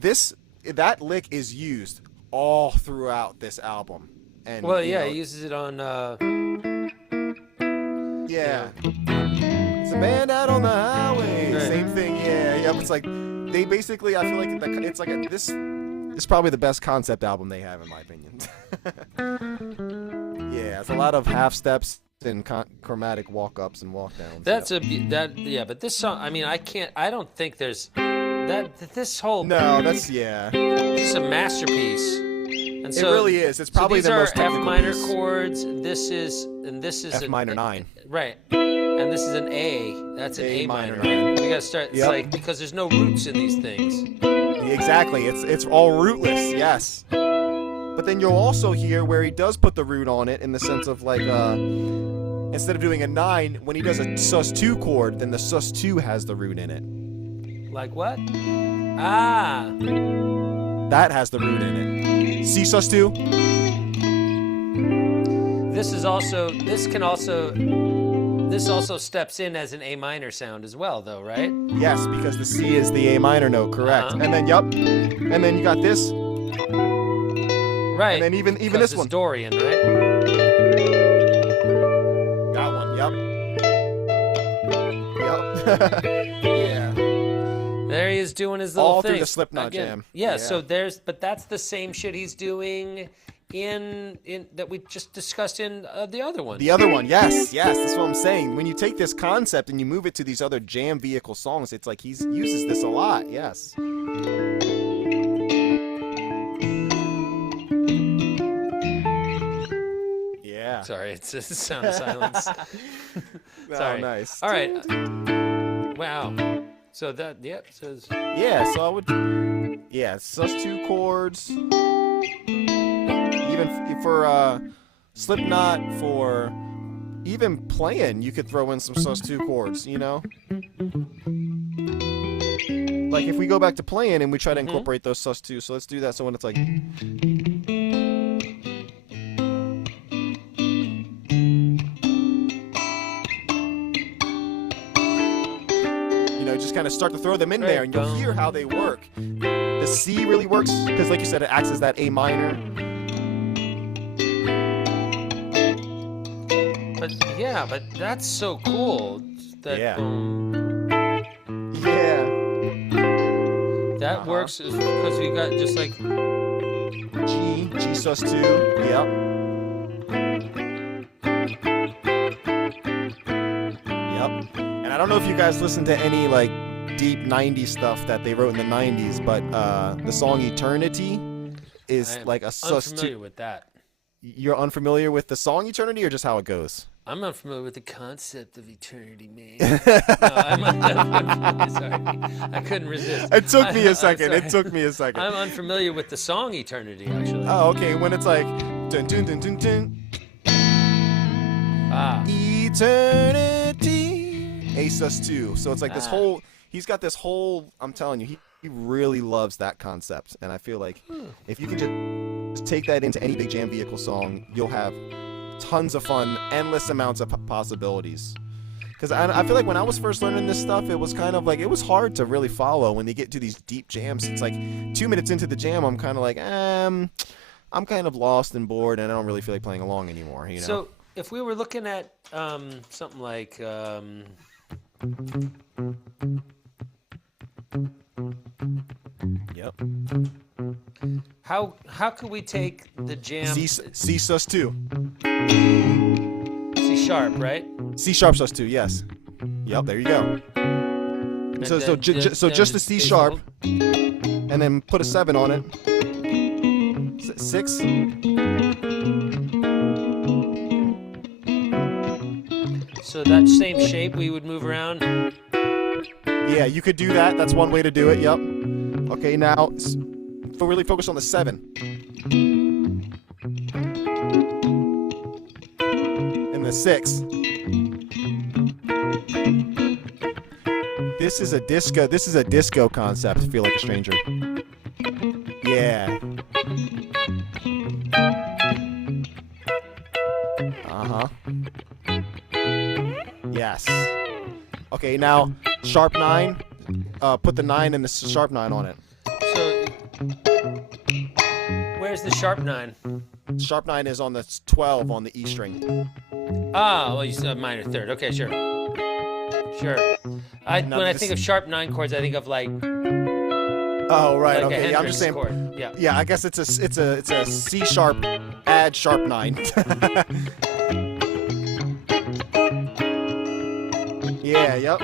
That lick is used all throughout this album. And he uses it on it's a band out on the highway. Right. Same thing. Yeah. It's like they basically, I feel like it's like this is probably the best concept album they have in my opinion. Yeah, it's a lot of half steps and chromatic walk ups and walk downs. But this song, I mean, I don't think there's this whole. No, it's a masterpiece. And so, it really is. It's probably the most technical F minor piece. chords. This is F minor 9. Right. And this is an A. That's an A minor. Right? We gotta start. It's like because there's no roots in these things. Exactly. It's all rootless. Yes. But then you'll also hear where he does put the root on it in the sense of like instead of doing a 9, when he does a sus2 chord, then the sus2 has the root in it. Like what? Ah. That has the root in it. C sus2. This also steps in as an A minor sound as well, though, right? Yes, because the C is the A minor note, correct? And then and then you got this. Right. And then even this one. Dorian, right? That one. Yep. Yeah. There he is doing his little all thing. Through the Slipknot jam. Yeah. So but that's the same shit he's doing in that we just discussed in the other one. The other one, yes, that's what I'm saying. When you take this concept and you move it to these other jam vehicle songs, it's like he uses this a lot. Yes. Yeah. Sorry, it's a sound of silence. Sorry. Oh, nice. All right. Wow. So that, says. Yeah, so I would. Yeah, sus2 chords. Even for Slipknot, for even playing, you could throw in some sus2 chords, you know? Like if we go back to playing and we try to incorporate those sus2, so let's do that. So when it's like. Just kind of start to throw them in there, and you'll hear how they work. The C really works because, like you said, it acts as that A minor. But that's so cool. That works because we got just like G sus2. Yep. I don't know if you guys listen to any like deep 90s stuff that they wrote in the 90s, but the song Eternity is like a unfamiliar with that. You're unfamiliar with the song Eternity or just how it goes? I'm unfamiliar with the concept of eternity, man. No, I'm sorry. I couldn't resist. It took me a second. I'm unfamiliar with the song Eternity, actually. Oh, okay. When it's like dun dun dun dun dun. Eternity. A sus2. So it's like this whole. He's got this whole. I'm telling you, he really loves that concept, and I feel like if you can just take that into any big jam vehicle song, you'll have tons of fun, endless amounts of possibilities. Because I feel like when I was first learning this stuff, it was kind of like, it was hard to really follow when they get to these deep jams. It's like 2 minutes into the jam, I'm kind of like, I'm kind of lost and bored, and I don't really feel like playing along anymore, you know? So if we were looking at something like... Yep. How could we take the jam? C sus2. C sharp, right? C sharp sus2. Yes. Yep. There you go. So just the C sharp, and then put a 7 on it. 6. So that same shape we would move around. Yeah, you could do that. That's one way to do it. Yep. Okay, now really focus on the 7. And the 6. This is a disco concept. Feel like a stranger. Yeah. Uh-huh. Yes. Okay, now sharp 9. Put the 9 and the sharp 9 on it. So, where's the sharp 9? Sharp 9 is on the 12 on the E string. Ah, well, you said minor third. Okay, sure. When I think of sharp 9 chords, I think of like. Oh right, like okay. Yeah, I'm just saying. Chord. Yeah. Yeah, I guess it's a C sharp add sharp 9. Yeah. Yep.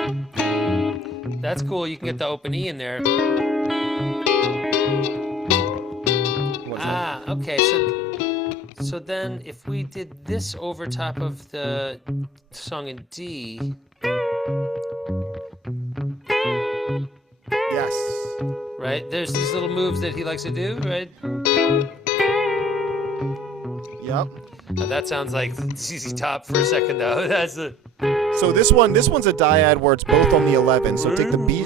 That's cool. You can get the open E in there. Okay. So then if we did this over top of the song in D. Yes. Right? There's these little moves that he likes to do, right? Yep. That sounds like ZZ Top for a second, though. That's the. So this one's a dyad where it's both on the 11. So take the B.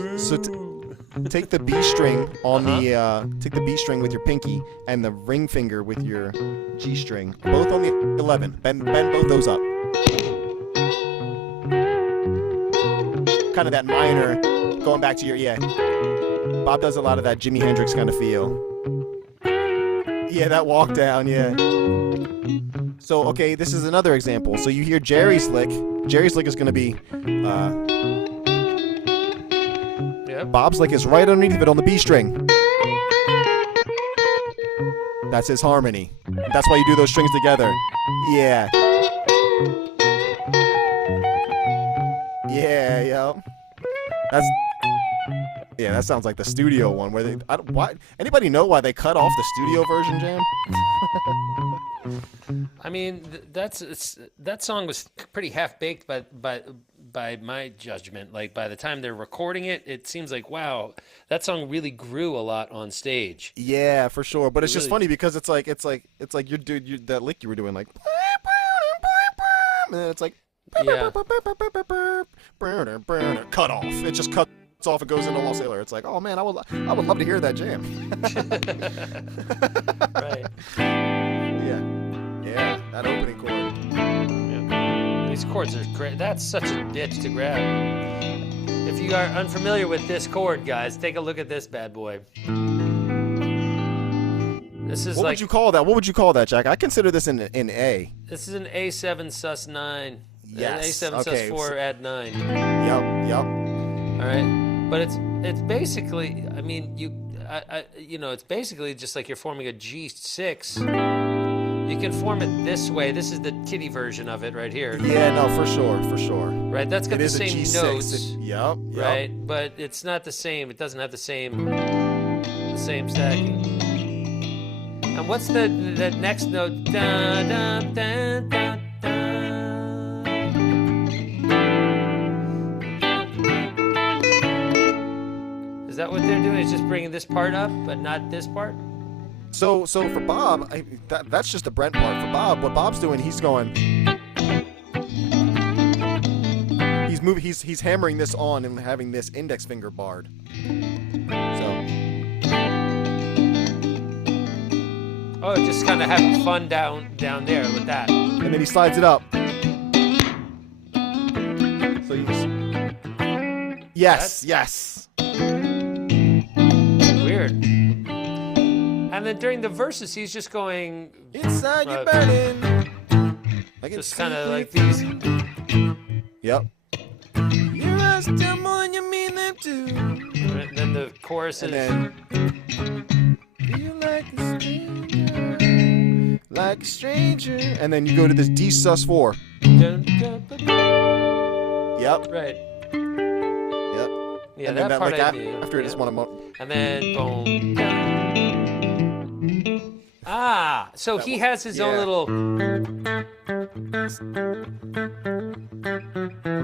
Take the B string on take the B string with your pinky and the ring finger with your G string, both on the 11. Bend both those up. Kind of that minor, going back to your Bob does a lot of that Jimi Hendrix kind of feel. Yeah, that walk down. Yeah. So okay, this is another example. So you hear Jerry's lick. Jerry's lick is going to be. Bob's lick is right underneath it on the B string. That's his harmony. That's why you do those strings together. Yeah. Yeah, yep. That sounds like the studio one where why anybody know why they cut off the studio version, Jam? I mean, that song was pretty half-baked by my judgment. Like, by the time they're recording it, it seems like, wow, that song really grew a lot on stage. Yeah, for sure. But it's just funny because it's like that lick you were doing, like, and then it's like, cut off. It just cuts off and goes into Lost Sailor. It's like, oh man, I would love to hear that jam. Right. Yeah, that opening chord. Yeah. These chords are great. That's such a bitch to grab. If you are unfamiliar with this chord, guys, take a look at this bad boy. This is what would you call that? What would you call that, Jack? I consider this in A. This is an A7 sus 9. Yes. A7 sus 4 add 9. Yep. All right, but it's basically, I mean, it's basically just like you're forming a G6. You can form it this way. This is the kiddie version of it right here. Yeah, no, for sure. Right, that's got the same notes. Yep. Right, but it's not the same. It doesn't have the same stacking. And what's the next note? Da, da, da, da, da. Is that what they're doing? It's just bringing this part up, but not this part? So for Bob, that's just the Brent part. For Bob, what Bob's doing, he's going. He's moving. He's hammering this on and having this index finger barred. So. Oh, just kind of having fun down there with that. And then he slides it up. So yes. Weird. And then during the verses, he's just going inside your burning. Like just kind of like these. Yep. Your eyes tell more than you mean them to. And then the chorus is. And then, feel like a stranger. And then you go to this D sus4. Yep. Right. Yep. Yeah, and that then part like I knew. after it is one of them. And then boom. Ah, so he has his own little.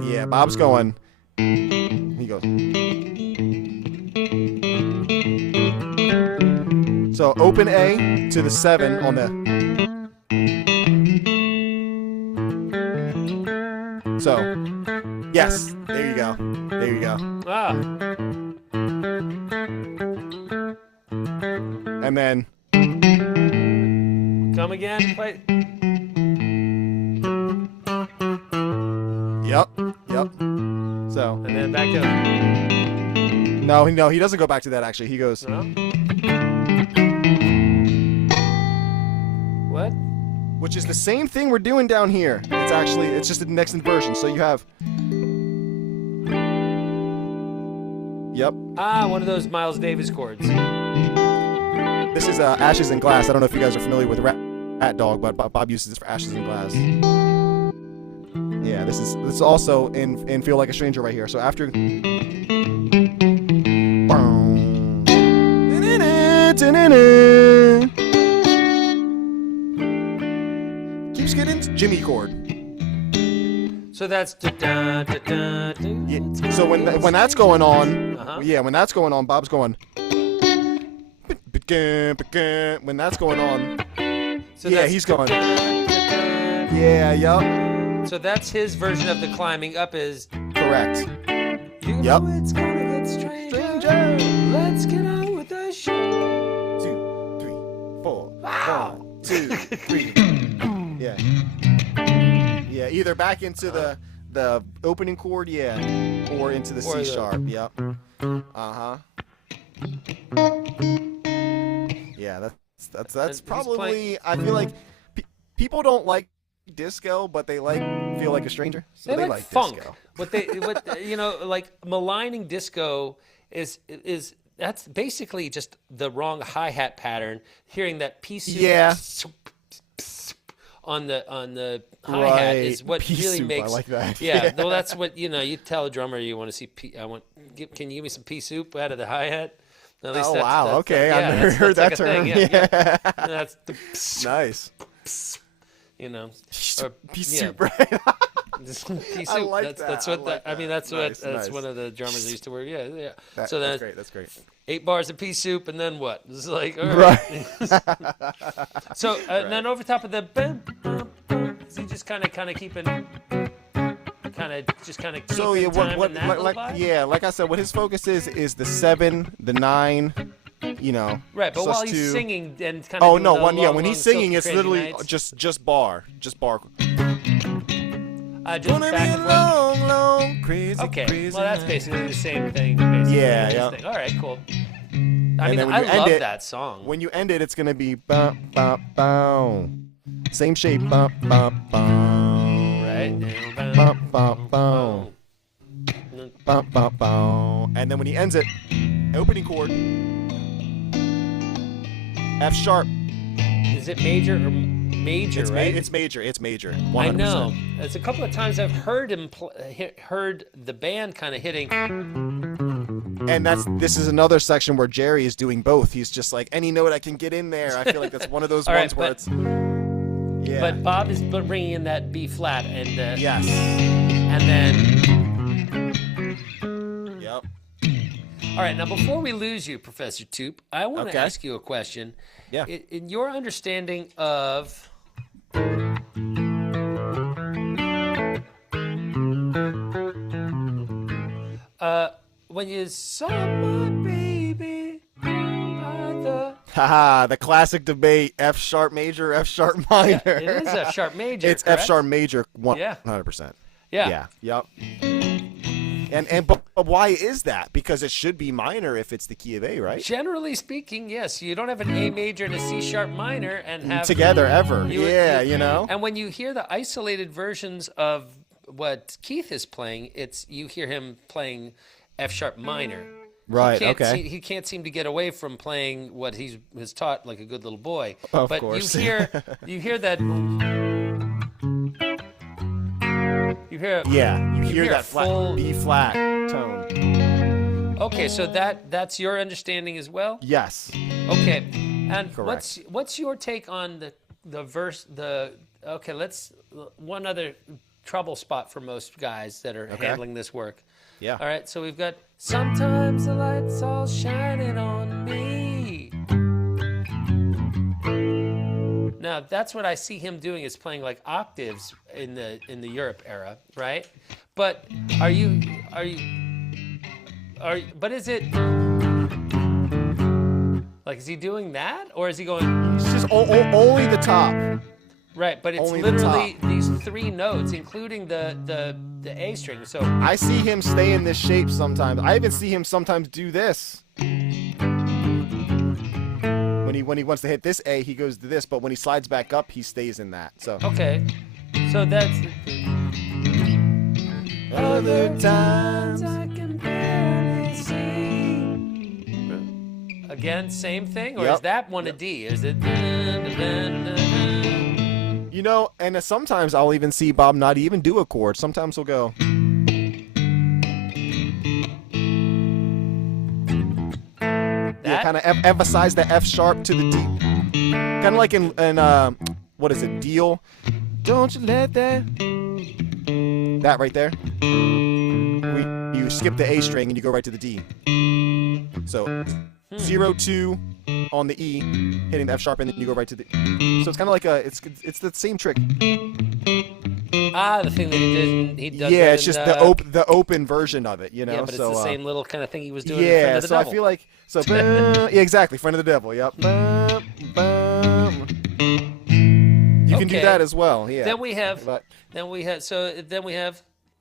Yeah, Bob's going. He goes. So open A to the 7 on the. So, yes, there you go. There you go. Ah. And then. Come again, play. Yep. So. And then back up. No, he doesn't go back to that actually. He goes. No? What? Which is the same thing we're doing down here. It's just the next inversion. So you have. Yep. Ah, one of those Miles Davis chords. This is Ashes in Glass. I don't know if you guys are familiar with Rat Dog, but Bob uses this for Ashes in Glass. Yeah, this is also in Feel Like a Stranger right here. So after. Keeps getting Jimmy chord. So that's yeah. So when that's going on, when that's going on, Bob's going. When that's going on, so he's going. Yeah, yup. So that's his version of the climbing up is correct. You know it's gonna get stranger. Let's get on with the show. 2, 3, 4. Wow. 1, 2, 3. Yeah. Yeah, either back into the opening chord, or into the C sharp. Yep. Yeah, that's probably. I feel like people don't like disco, but they Feel Like a Stranger. So they like funk. Disco. Like maligning disco is that's basically just the wrong hi-hat pattern. Hearing that piece on the hi-hat is what really makes. I like that. Yeah, well, that's what you tell a drummer you want to see. Can you give me some pea soup out of the hi-hat? At least wow. Okay, I've never heard that term. Yeah. That's the nice. Pea soup, right? Pea soup. I like that's that. what that's one of the drummers that used to work. Yeah. So that's great. That's great. 8 bars of pea soup, and then what? It's like all right. So and then over top of the, is he just kind of keeping. So like I said, what his focus is the 7, the 9, Right, but while he's singing and kind of. Oh no, when he's singing, it's literally just bar. Just back and long, crazy. Okay, crazy well that's basically the same thing. Yeah. All right, cool. I love that song. When you end it, it's gonna be bum, bum, bum. Same shape, bum, bum, bum. Right. Bum, bum, bum. Bum, bum, bum. And then when he ends it, opening chord, F sharp. Is it major or major, it's right? It's major. It's major. 100%. I know. There's a couple of times I've heard him heard the band kind of hitting. And this is another section where Jerry is doing both. He's just like, any note I can get in there. I feel like that's one of those ones where it's. Yeah. But Bob is bringing in that B flat and. Yes. And then. Yep. All right, now before we lose you, Professor Toop, I want to ask you a question. Yeah. In your understanding of when you saw my baby by the Haha, the classic debate: F sharp major, F sharp minor. Yeah, it is F sharp major. It's correct? F sharp major, 100%. Yeah. Yep. But why is that? Because it should be minor if it's the key of A, right? Generally speaking, yes. You don't have an A major and a C sharp minor and have together ever. You know. And when you hear the isolated versions of what Keith is playing, you hear him playing F sharp minor. Right. He can't seem to get away from playing what he was taught like a good little boy. Of course. You hear that. You hear that full B flat tone. Okay, so that's your understanding as well? Yes. Okay. And correct. what's your take on the verse let's one other trouble spot for most guys that are handling this work. Yeah. All right, so we've got sometimes the light's all shining on me. Now that's what I see him doing is playing like octaves in the Europe era, right? But but is it like, is he doing that or is he going? It's just only the top. Right, but it's only literally these three notes, including the A string. So I see him stay in this shape sometimes. I even see him sometimes do this. When he wants to hit this A, he goes to this, but when he slides back up, he stays in that. So okay, so that's other times I can barely see. Again, same thing, or is that one a D? Is it? You know, and sometimes I'll even see Bob not even do a chord. Sometimes he'll go. Yeah, kind of emphasize the F sharp to the D. Kind of like in what is it, Deal? Don't you let that right there. You skip the A string and you go right to the D. So 0-2 on the E, hitting the F sharp, and then you go right to the. So it's kind of like it's the same trick. The thing that he does. Yeah, it's just the open version of it, you know. Yeah, but it's the same little kind of thing he was doing. Yeah, in front of the so devil. I feel like yeah, exactly, front of the devil. Yep. You can do that as well. Yeah. Then we have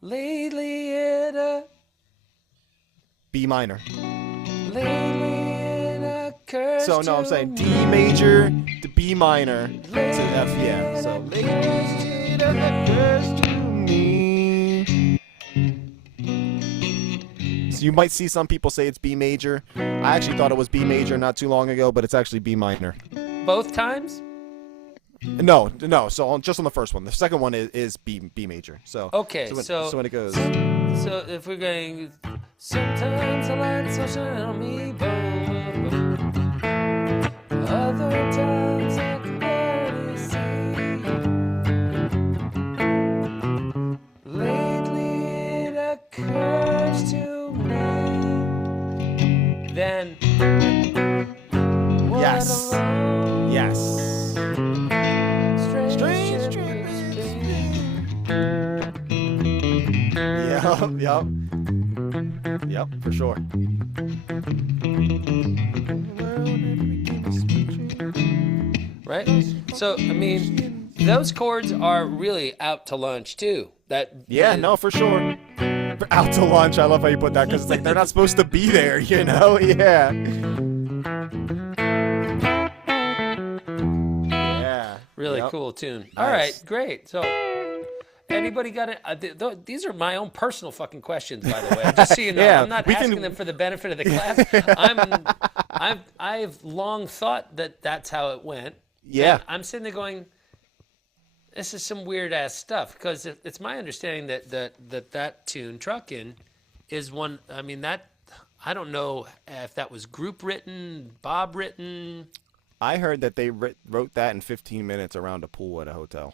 lately in a B minor. So no, I'm saying D major to B minor to F. Yeah. So you might see some people say it's B major. I actually thought it was B major not too long ago, but it's actually B minor. Both times? No. So just on the first one, the second one is B major. So okay. So when it goes. So if we're going, sometimes the lights will shine on me, boom, boom. Other times I can barely see. Lately it occurs to me. Then. Yes. Yes. Strange. Yep, for sure. Right? So, I mean, those chords are really out to lunch, too. No, for sure. Out to lunch, I love how you put that, because it's like they're not supposed to be there, you know? Yeah. Yeah. Really cool tune. All right, great. So, anybody got it? These are my own personal fucking questions, by the way. Just so you know, I'm not asking them for the benefit of the class. I've long thought that that's how it went. Yeah. And I'm sitting there going, this is some weird ass stuff because it's my understanding that tune Truckin' is one. I mean that I don't know if that was group written, Bob written. I heard that they wrote that in 15 minutes around a pool at a hotel.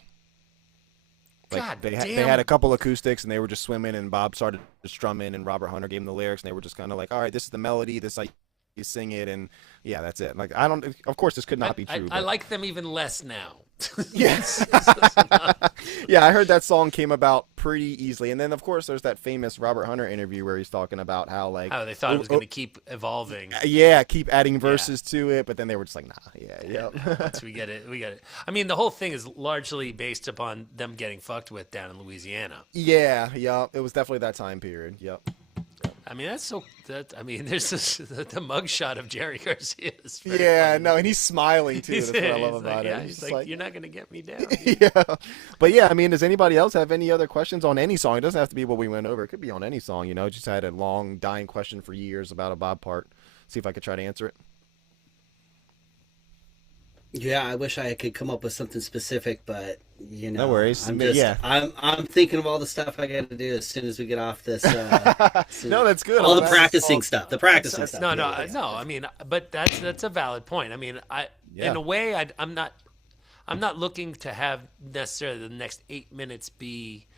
Like God they damn. they had a couple acoustics and they were just swimming and Bob started strumming and Robert Hunter gave them the lyrics and they were just kind of like, all right, this is the melody, this like you sing it and yeah, that's it. Like I don't. Of course, this could not be true. I like them even less now. Yes. Yeah, I heard that song came about pretty easily, and then of course there's that famous Robert Hunter interview where he's talking about how they thought it was going to keep evolving. Yeah, keep adding verses to it, but then they were just like, nah, yeah. Once we get it. I mean, the whole thing is largely based upon them getting fucked with down in Louisiana. Yeah, it was definitely that time period. Yep. I mean, there's the mugshot of Jerry Garcia. Yeah, no, and he's smiling too. That's what I love about it. Yeah, he's like, you're not going to get me down. Yeah, but yeah, I mean, does anybody else have any other questions on any song? It doesn't have to be what we went over. It could be on any song. You know, just had a long, dying question for years about a Bob part. See if I could try to answer it. Yeah, I wish I could come up with something specific, but you know, no worries. I'm thinking of all the stuff I got to do as soon as we get off this. No, that's good. All the practicing stuff. The practicing stuff. No. I mean, but that's a valid point. I mean, in a way, I'm not looking to have necessarily the next 8 minutes be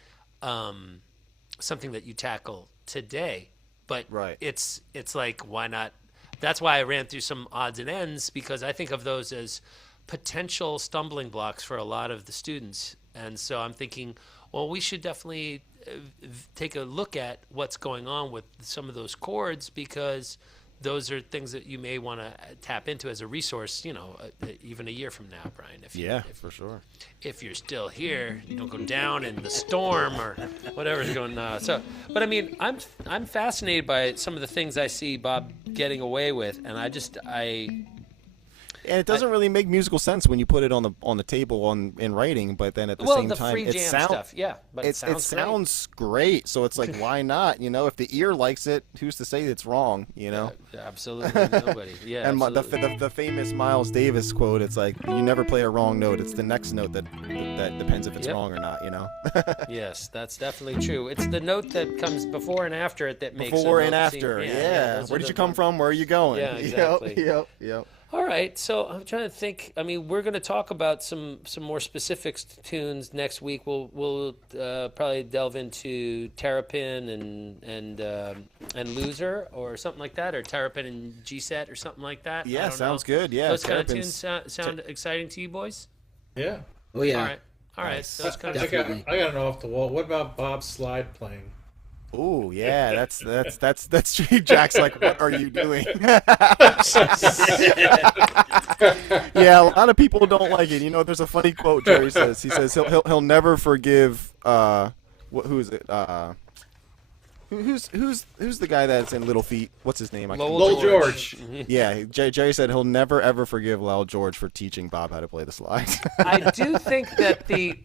something that you tackle today, but it's like, why not? That's why I ran through some odds and ends, because I think of those as potential stumbling blocks for a lot of the students. And so I'm thinking, well, we should definitely take a look at what's going on with some of those chords, because those are things that you may want to tap into as a resource, you know, even a year from now, Brian. For sure. If you're still here, you don't go down in the storm or whatever's going on. But I mean, I'm fascinated by some of the things I see Bob getting away with, and and it doesn't really make musical sense when you put it on the table in writing, but then at the same time, free jam stuff, but it sounds great. So it's like, why not? You know, if the ear likes it, who's to say it's wrong? You know, absolutely nobody. Yeah, and the famous Miles Davis quote: "It's like you never play a wrong note. It's the next note that depends if it's wrong or not." You know. Yes, that's definitely true. It's the note that comes before and after it that makes before and after. Yeah. Where did you come from? Where are you going? Yeah, exactly. Yep. All right, so I'm trying to think. I mean, we're going to talk about some more specific tunes next week. We'll probably delve into Terrapin and Loser or something like that, or Terrapin and G-Set or something like that. Yeah, sounds good. Yeah, those kind of tunes sound exciting to you boys? Yeah. Oh yeah. All right. So I got an off the wall. What about Bob's slide playing? Oh yeah, that's Jack's like, what are you doing? Yeah, a lot of people don't like it. You know, there's a funny quote Jerry says. He says he'll never forgive. Who is it? Who's the guy that's in Little Feat? What's his name? Lowell George. Yeah, Jerry said he'll never ever forgive Lowell George for teaching Bob how to play the slide. I do think that the.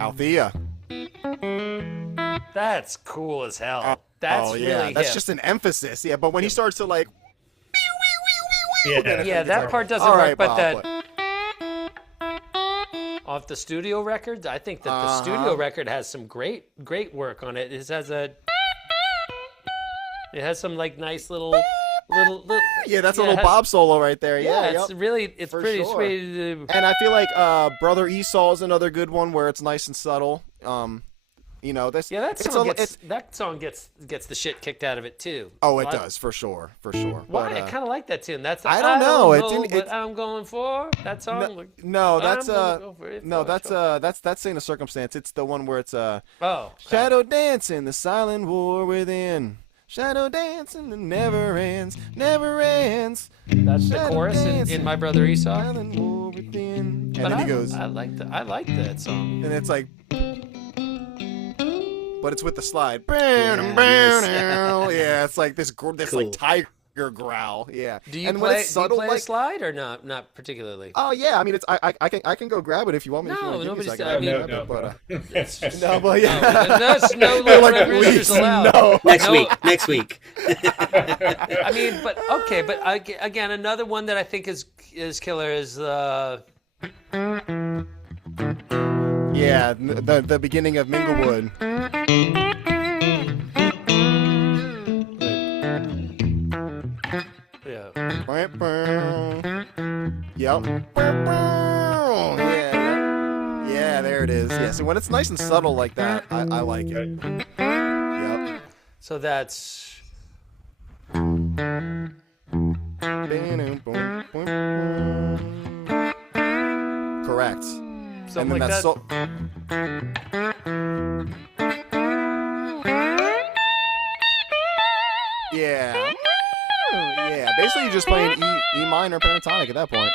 Althea. That's cool as hell. That's really that's just an emphasis. Yeah, but when he starts to like, that part doesn't work. But that off the studio record, I think that the studio record has some great work on it. It has some like nice little. Yeah, that's a little Bob solo right there. Yeah, it's pretty sweet. And I feel like Brother Esau is another good one where it's nice and subtle. You know, that song gets the shit kicked out of it too. Oh, it does for sure. Why? I kind of like that tune. That's I don't know what I'm going for that song. That's Saint of Circumstance. It's the one where it's Shadow dancing, the silent war within. Shadow dancing that never ends. That's the chorus in My Brother Esau. And then he goes. I like that song. And it's like, but it's with the slide. Yeah, it's like this cool. Like tiger growl. Yeah. Do you play a slide or not? Not particularly. Oh yeah, I mean it's I can go grab it if you want me. No, nobody's. That's no Red Roosters allowed. Next week. I mean, but okay, but again, another one that I think is killer is yeah, the beginning of Minglewood. Yeah. Yep. Yeah, there it is. Yeah, so when it's nice and subtle like that, I like it. Yep. So that's. Correct. Something like that. Yeah. Yeah, basically you're just playing E minor pentatonic at that point.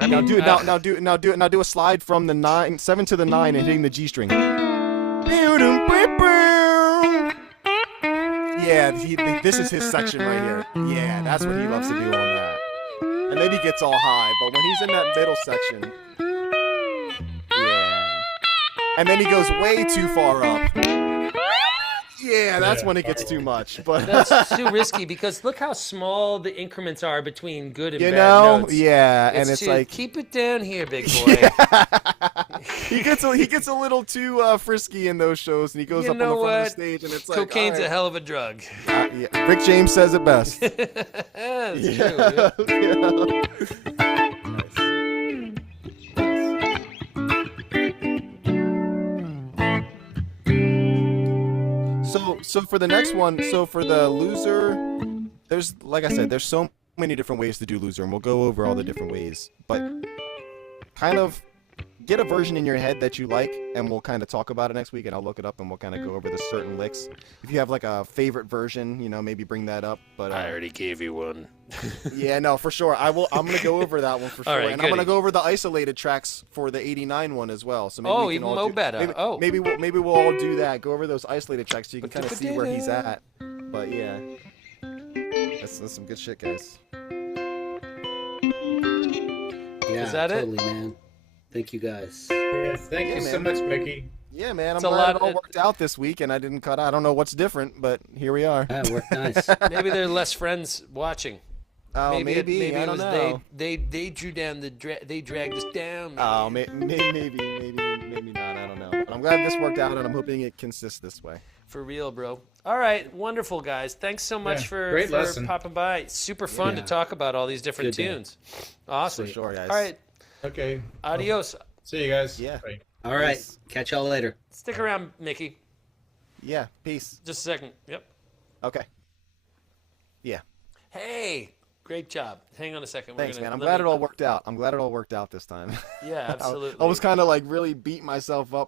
I mean, now do a slide from the 7 to the 9 and hitting the G string. Yeah, this is his section right here. Yeah, that's what he loves to do on that. And then he gets all high, but when he's in that middle section, yeah. And then he goes way too far up. Yeah, that's when it gets too much. But that's too risky because look how small the increments are between good and bad notes. Yeah, and it's like keep it down here, big boy. Yeah. he gets a little too frisky in those shows, and he goes up on the front of the stage, and it's like cocaine's a hell of a drug. Yeah. Rick James says it best. That's true. Yeah. So for the next one, so for the loser, there's, like I said, there's so many different ways to do loser, and we'll go over all the different ways. But kind of get a version in your head that you like, and we'll kind of talk about it next week, and I'll look it up, and we'll kind of go over the certain licks. If you have like a favorite version, maybe bring that up. But I already gave you one. Yeah, no, for sure. I'm gonna go over that one for sure, right, and I'm gonna go over the isolated tracks for the '89 one as well. So maybe we can even more better. Maybe we'll all do that. Go over those isolated tracks so you can kind of see where he's at. But yeah, that's some good shit, guys. Yeah, is that totally, man. Thank you guys. Yes, thank you so much, Mickey. Yeah, man, I'm glad it all worked out this week, and I didn't cut out. I don't know what's different, but here we are. Yeah, it worked nice. Maybe there are less friends watching. Oh, maybe it I don't was know. They drew down they dragged us down. Man. Oh, maybe not. I don't know. But I'm glad this worked out, and I'm hoping it consists this way. For real, bro. All right, wonderful guys. Thanks so much for popping by. Super fun to talk about all these different tunes. Awesome. For sure, guys. All right. Okay. Adios. See you guys. Yeah. Bye. All right. Catch y'all later. Stick around, Mickey. Yeah. Peace. Just a second. Yep. Okay. Yeah. Hey. Great job. Hang on a second. Thanks, man. I'm glad it all worked out. I'm glad it all worked out this time. Yeah, absolutely. I was kind of like really beat myself up